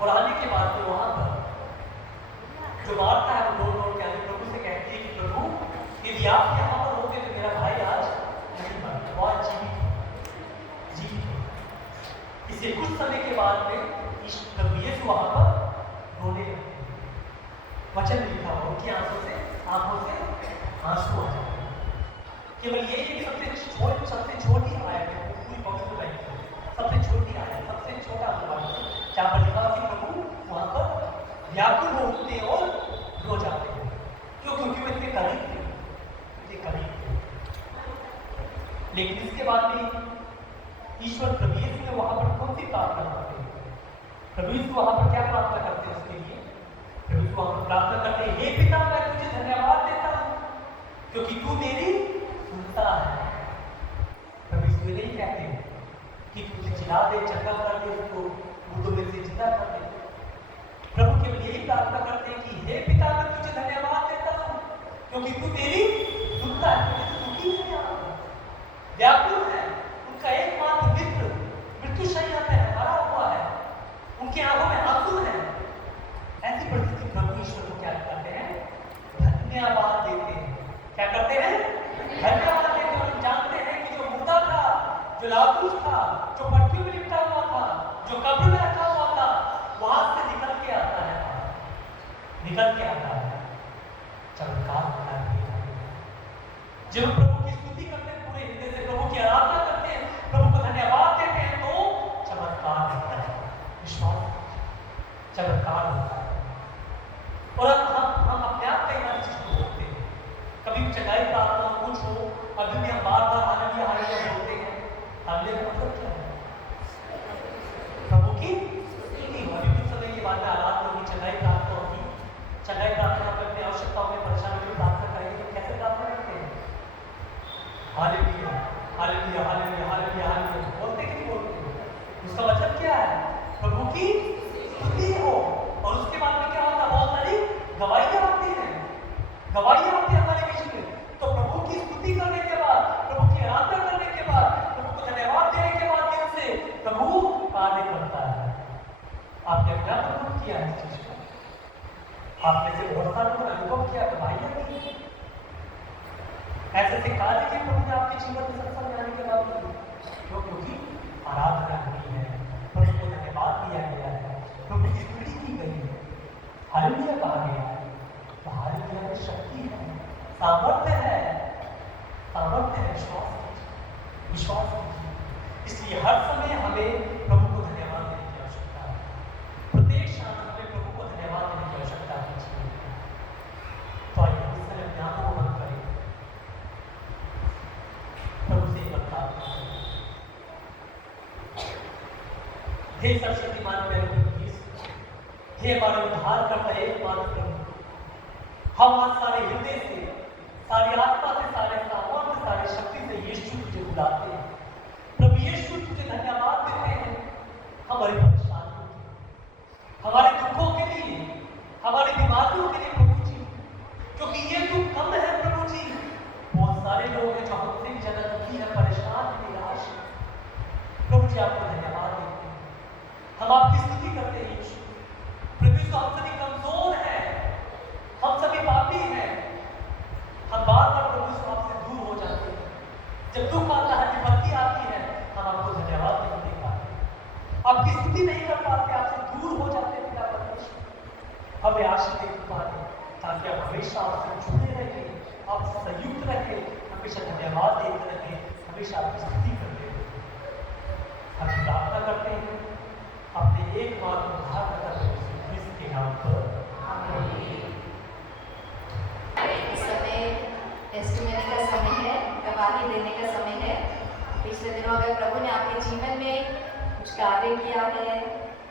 और आने के बाद में वहां पर जो मार्था है वो दौड़ के आगे प्रभु से कहती है कि प्रभु यदि आप यहाँ पर होते तो मेरा भाई आज नहीं मरता, वो आज जीवित है। इसके कुछ समय के बाद में प्रभु यीशु वहां पर रोने लगते हैं। वचन लिखा हुआ उनकी आंखों से आंसू आ जाते हैं। केवल ये एक सबसे छोटी आयत है पूरी पवित्र बाइबल में, सबसे छोटी आयत, सबसे छोटा अनुवाद जहाँ पर लिखा कि प्रभु वहां पर व्याकुल हो उठते और रो जाते हैं। क्यों? क्योंकि वो इतने करीब थे। लेकिन इसके बाद में ईश्वर प्रभु यीशु ने वहां पर कौन सी प्रार्थना करते हैं? प्रभु यीशु वहां पर क्या प्रार्थना करते हैं उसके लिए? प्रभु यीशु वहां पर प्रार्थना करते हैं, हे पिता मैं तुझे धन्यवाद देता हूं क्योंकि तू मेरी सुनता है। प्रभु यीशु ये नहीं कहते कि तुझे जिला दे, चंगा कर दे, उसको मुर्दों में से जिंदा कर दे। प्रभु केवल यही प्रार्थना करते हैं कि हे पिता मैं तुझे धन्यवाद देता हूं क्योंकि तू मेरी सुनता है, क्योंकि तू दुखी है, व्याकुल है। उनका एकमात्र मित्र मृत्युशैया पे मरा हुआ है, उनकी आंखों में आंसू है। ऐसी परिस्थिति प्रभु ईश्वर को क्या करते हैं? धन्यवाद देते हैं। क्या करते हैं? धन्यवाद देते हैं। हम जानते हैं कि जो मुर्दा था, जो लातूस था, जो पटकी में लिपटा हुआ था, जो कब्र में रखा हुआ था, वहां से निकल के आता है चमत्कार होता है। जब प्रभु की स्तुति करते हैं, पूरे हृदय से प्रभु की आराधना करते हैं, प्रभु को धन्यवाद देते हैं, तो चमत्कार होता है। विश्वास चमत्कार होता है। और हम अपने आप कई बार चीज को बोलते हैं, कभी चढ़ाई प्रार्थना कुछ हो, अभी भी हम बार हालेलुया हालेलुया बोलते हैं। हालेलुया का मतलब क्या है? प्रभु की स्तुति। अभी कुछ समय के बाद में आराधना होगी, चढ़ाई प्रार्थना होगी। चढ़ाई प्रार्थना पर अपनी आवश्यकताओं में परेशानी में प्रार्थना करेंगे तो कैसे प्रार्थना करते हैं? Hallelujah hallelujah hallelujah hallelujah hallelujah बोलते कि नहीं बोलते? उसका मतलब क्या है? प्रभु की स्तुति हो। और उसके बाद में क्या होता है? बहुत सारी गवाहियां आती हैं, गवाहियां आती हैं हमारे बीच में। तो प्रभु की स्तुति करने के बाद, प्रभु की आराधना करने के बाद, प्रभु को धन्यवाद देने के बाद दिल से प्रभु कार्य करता है। आपने अपना अनुभव किया है इस चीज को? आपने से बहुत सारे लोगों ने अनुभव किया, गवाहियां की, ऐसे से कार्य किए प्रभु ने आपके जीवन में सत्संग में आने के बाद। क्योंकि आराधना हुई है, प्रभु को धन्यवाद दिया गया है, प्रभु की स्तुति की गई है, हालेलुया कहा गया है। तो हालेलुया में शक्ति है, सामर्थ्य है, विश्वास कीजिए। इसलिए हर समय हमें प्रभु को धन्यवाद देने की आवश्यकता है। प्रत्येक क्षण हमें प्रभु को धन्यवाद देने की आवश्यकता है। तो आइए इस समय अपने आंखों को बंद करें, प्रभु से बता हे सर्वशक्तिमान मेरे हे हमारे उद्धार करता है एकमात्र प्रभु। हम आज सारे हृदय से, सारी आत्मा से, सारे सामर्थ्य, सारी शक्ति से यीशु तुझे बुलाते हैं। प्रभु यीशु तुझे धन्यवाद देते हैं हमारी परेशानियों के लिए, हमारे दुखों के लिए, हमारी बीमारियों के लिए प्रभु जी, क्योंकि ये दुख कम है प्रभु जी। बहुत सारे लोग हैं जो हमसे भी ज्यादा दुखी है, परेशान है, निराश है। प्रभु जी आपको धन्यवाद देते हैं, हम आपकी स्तुति करते हैं यीशु। प्रभु यीशु हम सभी कमजोर हैं, हम सभी पापी हैं, हम बार बार प्रभु यीशु आपसे दूर हो जाते हैं। जब दुख आता है, विपत्ति आती है, हम आपको धन्यवाद नहीं दे पाते, आपकी स्तुति नहीं कर पाते, आपसे दूर हो जाते हैं। पिता परमेश्वर हमें आशीष दे पाते ताकि आप हमेशा आपसे जुड़े रहे, आपसे संयुक्त रहे, हमेशा धन्यवाद देते रहे, हमेशा आपकी स्तुति करते रहे। हम प्रार्थना करते हैं अपने एकमात्र उद्धारकर्ता यीशु के नाम पर, आमीन। इस समय टेस्टिमनी का समय है, गवाही देने का समय है। पिछले दिनों अगर प्रभु ने आपके जीवन में कुछ कार्य किया है,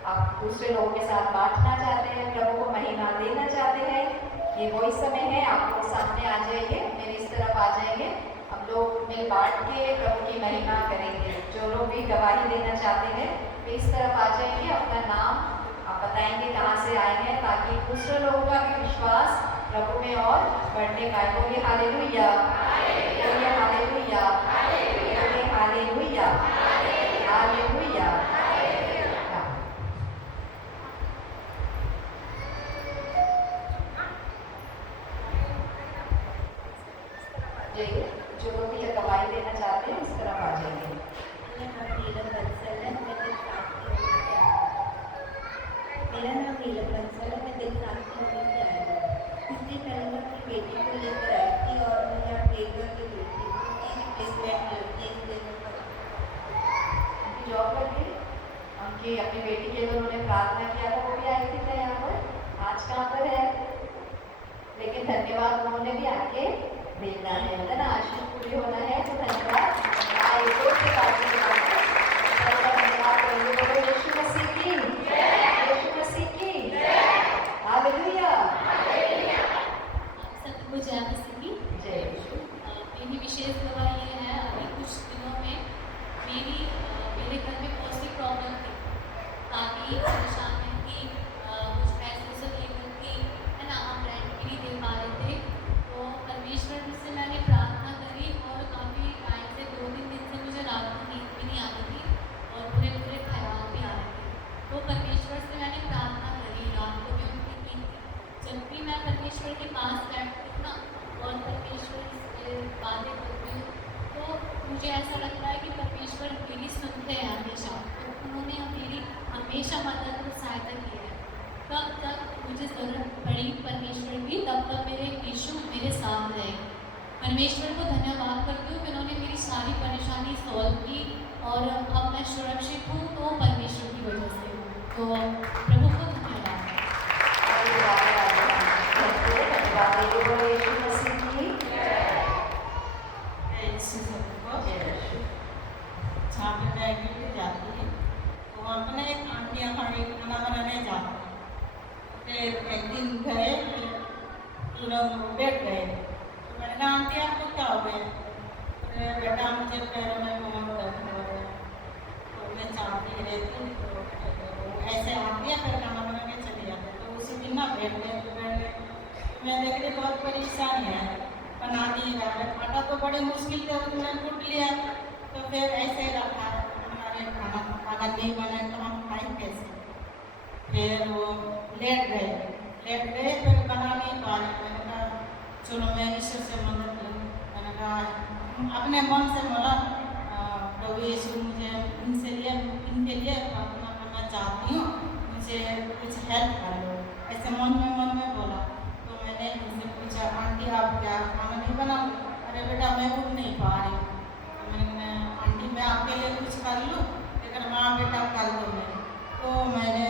आप दूसरे लोगों के साथ बांटना चाहते हैं, प्रभु को महिमा देना चाहते हैं, ये वही समय है। आप लोग सामने आ जाइए, मेरे इस तरफ आ जाइए, हम लोग मिल बांट के प्रभु की महिमा करेंगे। जो लोग भी गवाही देना चाहते हैं वे इस तरफ आ जाएंगे, अपना नाम आप बताएंगे कहाँ से आए हैं, ताकि दूसरे लोगों का भी विश्वास प्रभु में और बढ़ने पाए। बोलिए हालेलुया, बोलिए हालेलुया, बोलिए हालेलुया। कि अपनी बेटी के लिए उन्होंने प्रार्थना किया था, वो भी आई थी क्या यहाँ पर? आज कहाँ पर है? लेकिन धन्यवाद, उन्होंने भी आके मिलना है ना, आशीष पूरी होना है, तो धन्यवाद। आए जोर से ताली बजाकर सबका धन्यवाद करेंगे। बोलो यीशु मसीह की, यीशु मसीह की, हालेलुया। सबको जय मसीह की। जय यीशु। मेरी विशेष दवा ये है, अभी कुछ दिनों में मेरे घर में बहुत सी प्रॉब्लम थी, काफ़ी परेशान थी, कुछ पैसे से लेकर थी, है ना, हम रेंट भी नहीं दे पा रहे थे। तो परमेश्वर से मैंने प्रार्थना करी और काफ़ी टाइम से 2-3 दिन से मुझे रात को नींद भी नहीं आती थी और बुरे बुरे ख्याल भी आ रहे थे। तो परमेश्वर से मैंने प्रार्थना करी, रात को भी उनकी नींद थी। जब भी मैं परमेश्वर के पास बैठती हूँ ना और परमेश्वर से बातें करती हूँ, तो मुझे ऐसा लगता है कि परमेश्वर मेरी सुनते हैं हमेशा। तो उन्होंने मेरी हमेशा मदद और सहायता की है। कब तक मुझे ज़रूरत पड़ी परमेश्वर की, तब तक मेरे यीशु मेरे साथ रहे। परमेश्वर को धन्यवाद करती हूँ कि उन्होंने मेरी सारी परेशानी सॉल्व की और अब मैं सुरक्षित हूँ, तो परमेश्वर की वजह से हूँ। तो प्रभु को धन्यवाद। जहाँ पे मैं भी जाती है तो वहाँ पर ना एक आंटी हमारे खाना बनाने जाती है। फिर एक दिन गए, फिर तुरंत बैठ गए। तो मैंने कहा आंटी आपको क्या हो गया? तो बेटा मुझे पैरों में बहुत दर्द हो रहा है, तो मैं चाहती रहती तो ऐसे आती है, फिर खाना बना के चली जाती है। तो उसी दिन ना बैठ गए, तो मैं देख रही बहुत परेशानी है, बना नहीं जा रहा। आटा तो बड़े मुश्किल से उसने कूट लिया, तो फिर ऐसे रखा, हमारे खाना अगर नहीं बने तो हम खाएं कैसे? फिर वो लेट गए, फिर बना नहीं पा रहे। मैंने कहा चलो मैं ईश्वर से मदद लूँ। मैंने कहा अपने मन से बोला प्रभु यीशु मुझे इनके लिए प्रार्थना करना चाहती हूँ, मुझे कुछ हेल्प कर लो, ऐसे मन में बोला। तो मैंने उनसे पूछा आंटी आप क्या खाना नहीं बनाओगे? अरे बेटा मैं उठ नहीं पा रही। मैंने आंटी मैं आपके लिए कुछ कर लूँ? लेकिन माँ बेटा कर दो मैं। तो मैंने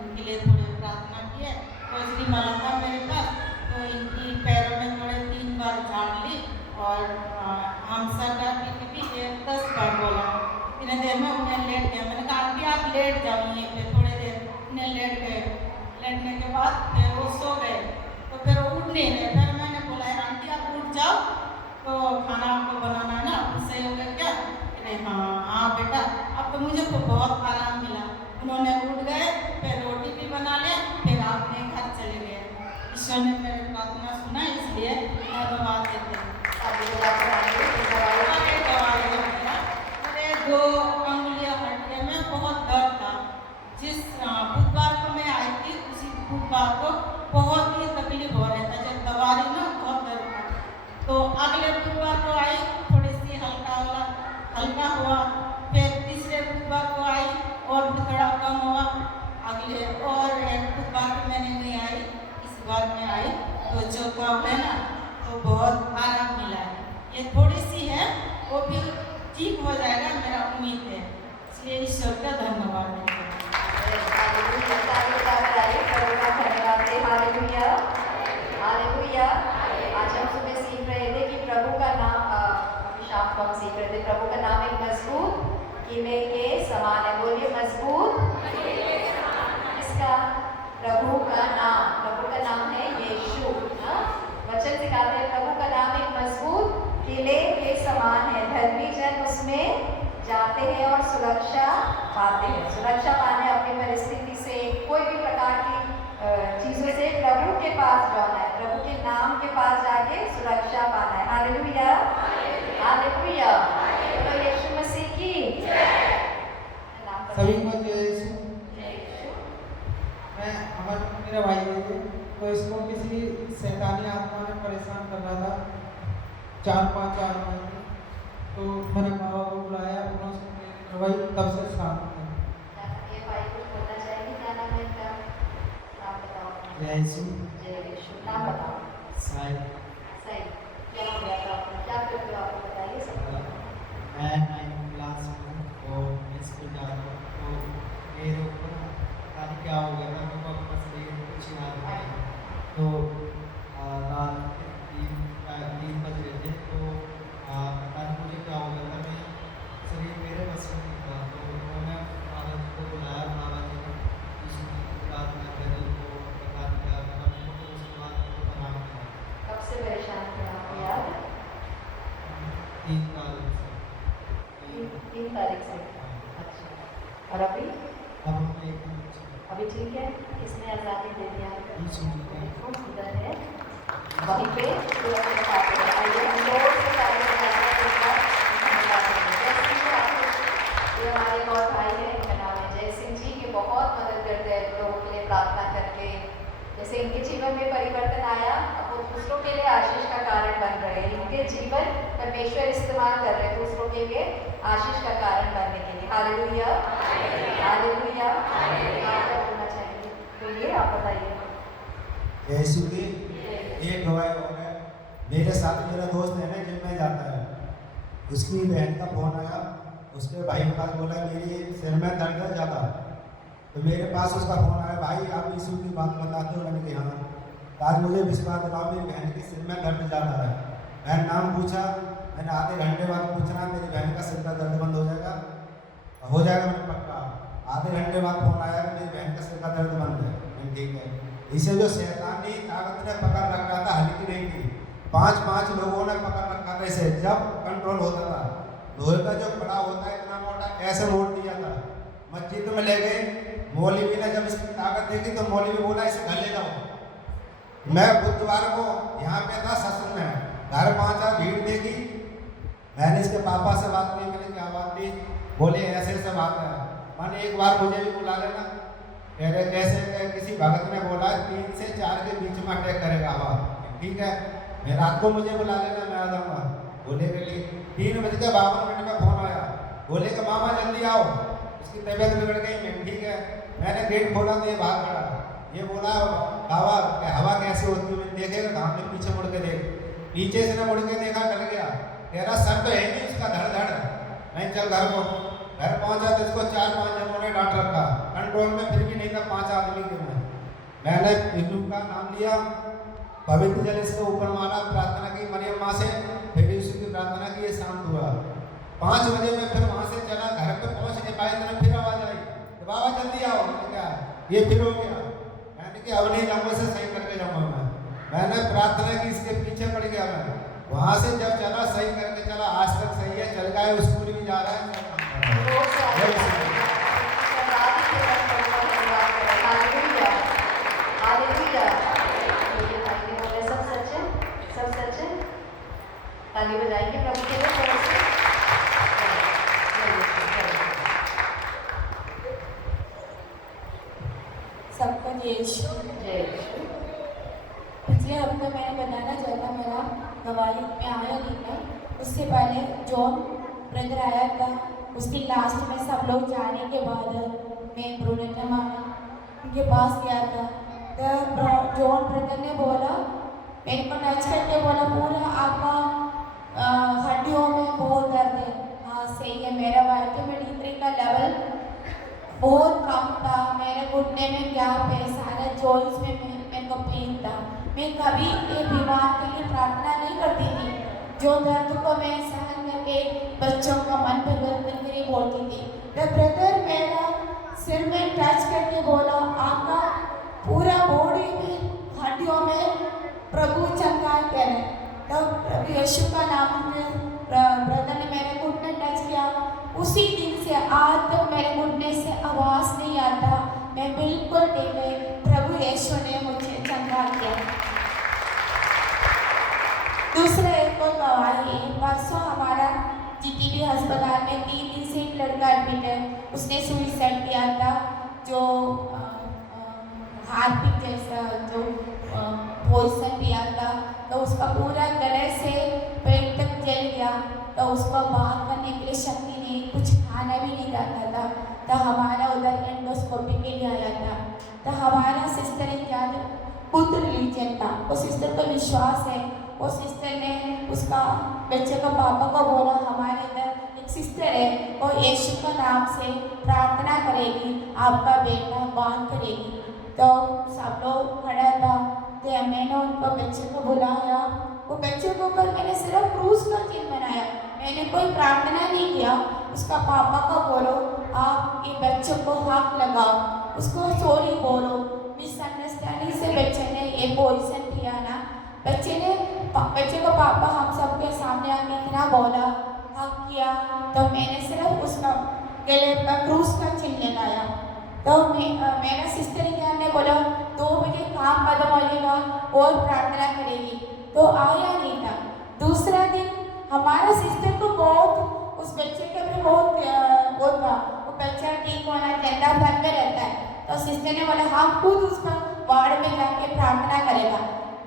उनके लिए थोड़ी प्रार्थना की है। रोजरी माला था मेरे पास, तो इनकी पैरों में थोड़े 3 बार झाड़ ली और हम सरदार की भी 10 बार बोला। इतने देर में उन्हें लेट गया। मैंने कहा आंटी आप लेट जाइए, फिर थोड़ी देर उन्हें लेट गए। लेटने के बाद फिर वो सो गए, तो फिर वो उठ नहीं रहे। फिर मैंने बोला आंटी आप उठ जाओ, तो खाना आपको बनाना है ना, सही हो गया क्या? अरे हाँ बेटा, अब तो मुझे तो बहुत आराम मिला। उन्होंने उठ गए, फिर रोटी भी बना लिया, फिर अपने घर चले गए। ईश्वर ने मेरी प्रार्थना सुना, इसलिए धन्यवाद देते हैं। मेरे 2 अंगुलियां हड्डियों में बहुत दर्द था। जिस बुधवार को मैं आई थी, उसी बुधवार को बहुत ही तकलीफ हो रहा था, जब दवा रही ना बहुत दर्द था। तो अगले बुधवार को आई, थोड़ी सी हल्का हुआ। फिर तीसरे बुधवार को आई और भी थोड़ा कम हुआ। अगले और एक बुधवार को मैंने नहीं आई, इस बार में आई, तो चौथा है ना, तो बहुत आराम मिला है। ये थोड़ी सी है, वो भी ठीक हो जाएगा, मेरा उम्मीद है। इसलिए ईश्वर का धन्यवाद है। आज हम सुबह सीख रहे थे कि प्रभु का नाम, शाम को हम सीख रहे थे प्रभु का नाम एक मजबूत किले के समान है। बोलिए मजबूत, इसका प्रभु का नाम है यीशु। वचन सिखाते हैं प्रभु का नाम एक मजबूत किले के समान है, धर्मी जन उसमें जाते हैं और सुरक्षा पाते हैं। सुरक्षा पाने अपनी परिस्थिति से, कोई भी प्रकार की चीज़ों से प्रभु के पास जाना है, प्रभु के नाम के पास जाके सुरक्षा पाना है। Hallelujah, hallelujah. तो यीशु मसीह की सभी को जय यीशु। मैं मेरा भाई है, तो इसको किसी शैतानी आत्मा ने परेशान कर रहा था 4-5 महीने। तो मैंने बाबा को बुलाया, उन्होंने दवाई, तब से शांत है। ये भाई कुछ बोलना चाहेंगे? क्या नाम है इनका? नाम बताओ। जय यीशु। जय यीशु। नाम बताओ। साई। सही। क्या हो गया था आपको? क्या करते हो आप बताइए सब। मैं 9th क्लास में हूँ और मैं स्कूल जा रहा हूँ। तो मेरे 3 तारीख से। अच्छा, और अभी अब हमने एक मिनट से अभी ठीक है? किसने आज़ादी दे दिया? यीशु ने दिया। बहुत सुंदर है। वहीं पे जो अपने साथ में आइए, हम जोर से तालियां बजाते हैं एक बार, धन्यवाद देंगे। जय सिंह जी, आपको ये हमारे एक और भाई हैं, इनका नाम है जय सिंह जी, ये बहुत मदद करते हैं लोगों के लिए प्रार्थना करके। जैसे इनके जीवन में परिवर्तन आया, अब वो दूसरों के लिए आशीष का कारण बन रहे हैं। इनके जीवन परमेश्वर इस्तेमाल कर रहे हैं दूसरों के लिए आशीष का कारण बनने के लिए। Hallelujah, hallelujah. आप क्या बोलना चाहेंगे? बोलिए, आप बताइए। यीशु की एक गवाही और है। मेरे साथ मेरा दोस्त है ना, जिम में जाता है, उसकी बहन का फोन आया, उसके भाई के पास बोला मेरी सिर में दर्द है ज़्यादा। तो मेरे पास उसका फोन आया, भाई आप यीशु की बात बताते हो? मैंने कहा हाँ। आज मुझे विश्वास दिलाओ, मेरी बहन के सिर में दर्द ज़्यादा है। मैंने नाम पूछा, मैंने आधे घंटे बाद पूछना, मेरी बहन का सिर का दर्द बंद हो जाएगा? मैंने पक्का। आधे घंटे बाद फोन आया कि मेरी बहन का सिर का दर्द बंद है। मैंने ठीक है। इसे जो शैतानी ताकत ने पकड़ रखा था, हल्की नहीं थी, 5 लोगों ने पकड़ रखा था इसे। जब कंट्रोल होता था, लोहे का जो बड़ा होता है इतना मोटा, ऐसे मोड़ दिया था। मस्जिद में ले गए, मौलवी ने जब इसकी ताकत देखी तो मौलवी बोला इसे घर ले जाओ। मैं बुधवार को यहाँ पे था ससुर में, घर पहुँचा, भीड़ देखी। मैंने इसके पापा से बात की, मैंने क्या बात की? बोले ऐसे ऐसे बात है। मैंने एक बार मुझे भी बुला लेना। कह रहे कैसे? किसी भगत ने बोला 3 से 4 के बीच में अटैक करेगा हवा। ठीक है, मैं रात को मुझे बुला लेना, मैं आ जाऊँगा। बोले के लिए 3:52 में फोन आया, बोले कि मामा जल्दी आओ, उसकी तबीयत बिगड़ गई। मैं ठीक है। मैंने गेट खोला तो ये बाहर खड़ा, ये बोला हवा कैसे होती है? मैंने देखेगा घाम में, पीछे मुड़ के देख। पीछे से ने मुड़ के देखा, डर गया। कह रहा सर तो है नहीं उसका, धड़ धड़। नहीं, चल घर को। घर पहुंचा तो इसको 4-5 जनों ने डांट रखा, कंट्रोल में फिर भी नहीं था, 5 आदमी के में। मैंने यीशु का नाम लिया, पवित्र जल इसके ऊपर मारा, प्रार्थना की मरियम माँ से, फिर यीशु की प्रार्थना की, ये शांत हुआ। 5 बजे में फिर वहाँ से चला, घर पे पहुँच नहीं पाए तो फिर आवाज़ आई कि बाबा जल्दी आओ। मैंने कहा ये फिर हो गया। मैंने कि अब नहीं जाऊँगा, इसे सही करके जाऊँगा मैं। मैंने प्रार्थना की, इसके पीछे पड़ गया मैं। वहाँ से जब चला, सही करके चला, आज तक सही है, चल गया, स्कूल भी जा रहा है। Hallelujah, hallelujah. ये भाई ने बोले सब सच है, सब सच है। ताली बजाएंगे प्रभु के लिए थोड़ा सा। सबका यीशु। जय यीशु। पिछले हफ्ते मैंने बताना चाहता, मेरा गवाही में आया नहीं था। उससे पहले जॉन ब्रदर आया था, उसकी लास्ट में सब लोग जाने के बाद मैं ब्रूनेटा मामा उनके पास गया था। तो जॉन ब्रदर ने बोला, मेरे को टच करके बोला पूरा आपका हड्डियों में बहुत दर्द है। हाँ सही है, मेरा वाइटामिन D3 का लेवल बहुत कम था, मेरे घुटने में गैप है, सारा जॉइंट्स में मेरे को पेन था। मैं कभी ये बीमार के लिए प्रार्थना नहीं करती थी, जो दर्द को मैं सहन करके बच्चों का मन परिवर्तन के लिए बोलती थी। तो ब्रदर मेरा सिर में टच करके बोला आपका पूरा बॉडी में हड्डियों में प्रभु चंगाई करे। तो प्रभु यीशु का नाम में ब्रदर ने मेरे घुटने टच किया। उसी दिन से आज तक मेरे घुटने से आवाज़ नहीं आता, मैं बिल्कुल ठीक है। प्रभु यीशु ने मुझे चंगा किया। दूसरा एक और गवाही, परसों हमारा GTB अस्पताल में 3 दिन से एक लड़का एडमिट है, उसने सुइसाइड किया था। जो हार्पिक जैसा जो पॉइजन पिया था, तो उसका पूरा गले से पेट तक जल गया। तो उसको बात करने के लिए शक्ति नहीं, कुछ खाना भी नहीं जाता था। तो हमारा उधर एंडोस्कोपी के लिए आया था। तो हमारा सिस्टर इंचार्ज पुत्र रिलीजन था, उस सिस्टर को विश्वास है। वो सिस्टर ने उसका बच्चे का पापा को बोला हमारे इधर एक सिस्टर है, वो यीशु का नाम से प्रार्थना करेगी, आपका बेटा बात करेगी। तो सब लोग खड़ा था, तो मैंने उनको बच्चे को बुलाया। वो बच्चे को कल मैंने सिर्फ क्रूस का चिन्ह बनाया, मैंने कोई प्रार्थना नहीं किया। उसका पापा को बोलो आप ये बच्चे को हाथ लगाओ, उसको सॉरी बोलो, मिसअंडरस्टैंडिंग से बच्चे ने ये पॉइजन पिया ना। बच्चे को पापा हम सबके सामने आके इतना बोला, हक किया तो मैंने सिर्फ उसका गले पर क्रूस का चिन्ह लगाया। तो मेरा सिस्टर इन ने बोला 2 बजे काम खत्म हो जाएगा और प्रार्थना करेगी, तो आया नहीं था। दूसरा दिन हमारा सिस्टर को बहुत उस बच्चे के भी बहुत वो था, वो बच्चा ठीक होना झंडा फैल में रहता है। तो सिस्टर ने बोला हम खुद उसका वार्ड में जाके प्रार्थना करेगा।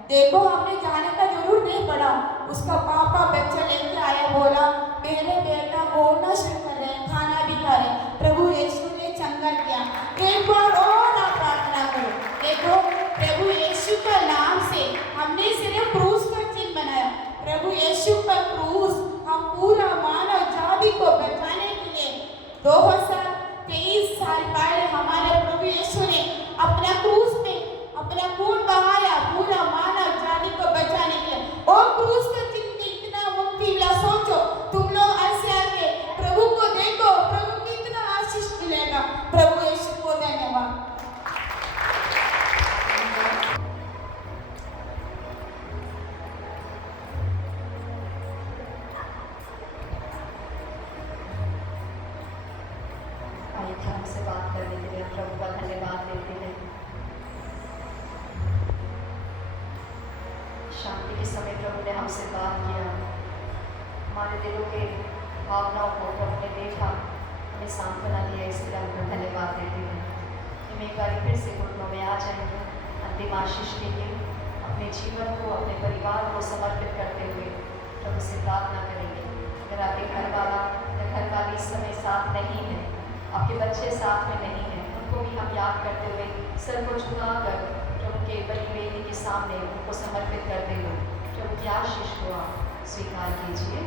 देखो हमने जाने का जरूर नहीं पड़ा, उसका पापा बच्चा लेके आया, बोला मेरे बेटा बोलना शुरू कर रहे हैं, खाना भी खा रहे हैं, प्रभु यीशु ने चंगा किया। एक बार और आप प्रार्थना करो। देखो प्रभु यीशु का नाम से हमने सिर्फ क्रूस का चिन्ह बनाया। प्रभु यीशु का क्रूस हम पूरा मानव जाति को बचाने के लिए 2023 साल पहले हमारे प्रभु यीशु ने अपना क्रूस में अपना खून बहाया पूरा मानव जाति को बचाने के लिए। और क्रूस का चिन्ह इतना मुक्ति मिला, सोचो तुम लोग ऐसे आके प्रभु को देखो, प्रभु कितना आशीष मिलेगा। प्रभु यीशु को धन्यवाद। आइए हमसे बात करने के लिए प्रभु का धन्यवाद देते हैं। शांति के समय प्रभु ने हमसे बात किया, हमारे दिलों के भावनाओं को प्रभु ने देखा, हमें सांत्वना दिया, इसके लिए हम धन्यवाद देते हैं। हम एक बार फिर से घुटनों में आ जाएंगे अंतिम आशीष के लिए, अपने जीवन को अपने परिवार को समर्पित करते हुए प्रभु से प्रार्थना करेंगे। अगर आपके घर वाला या घर वाली इस समय साथ नहीं है, आपके बच्चे साथ में नहीं हैं, उनको भी हम याद करते हुए सर को झुकाकर प्रभु के बलि वेदी के सामने उनको समर्पित करते हुए प्रभु की आशीष को आप स्वीकार कीजिए।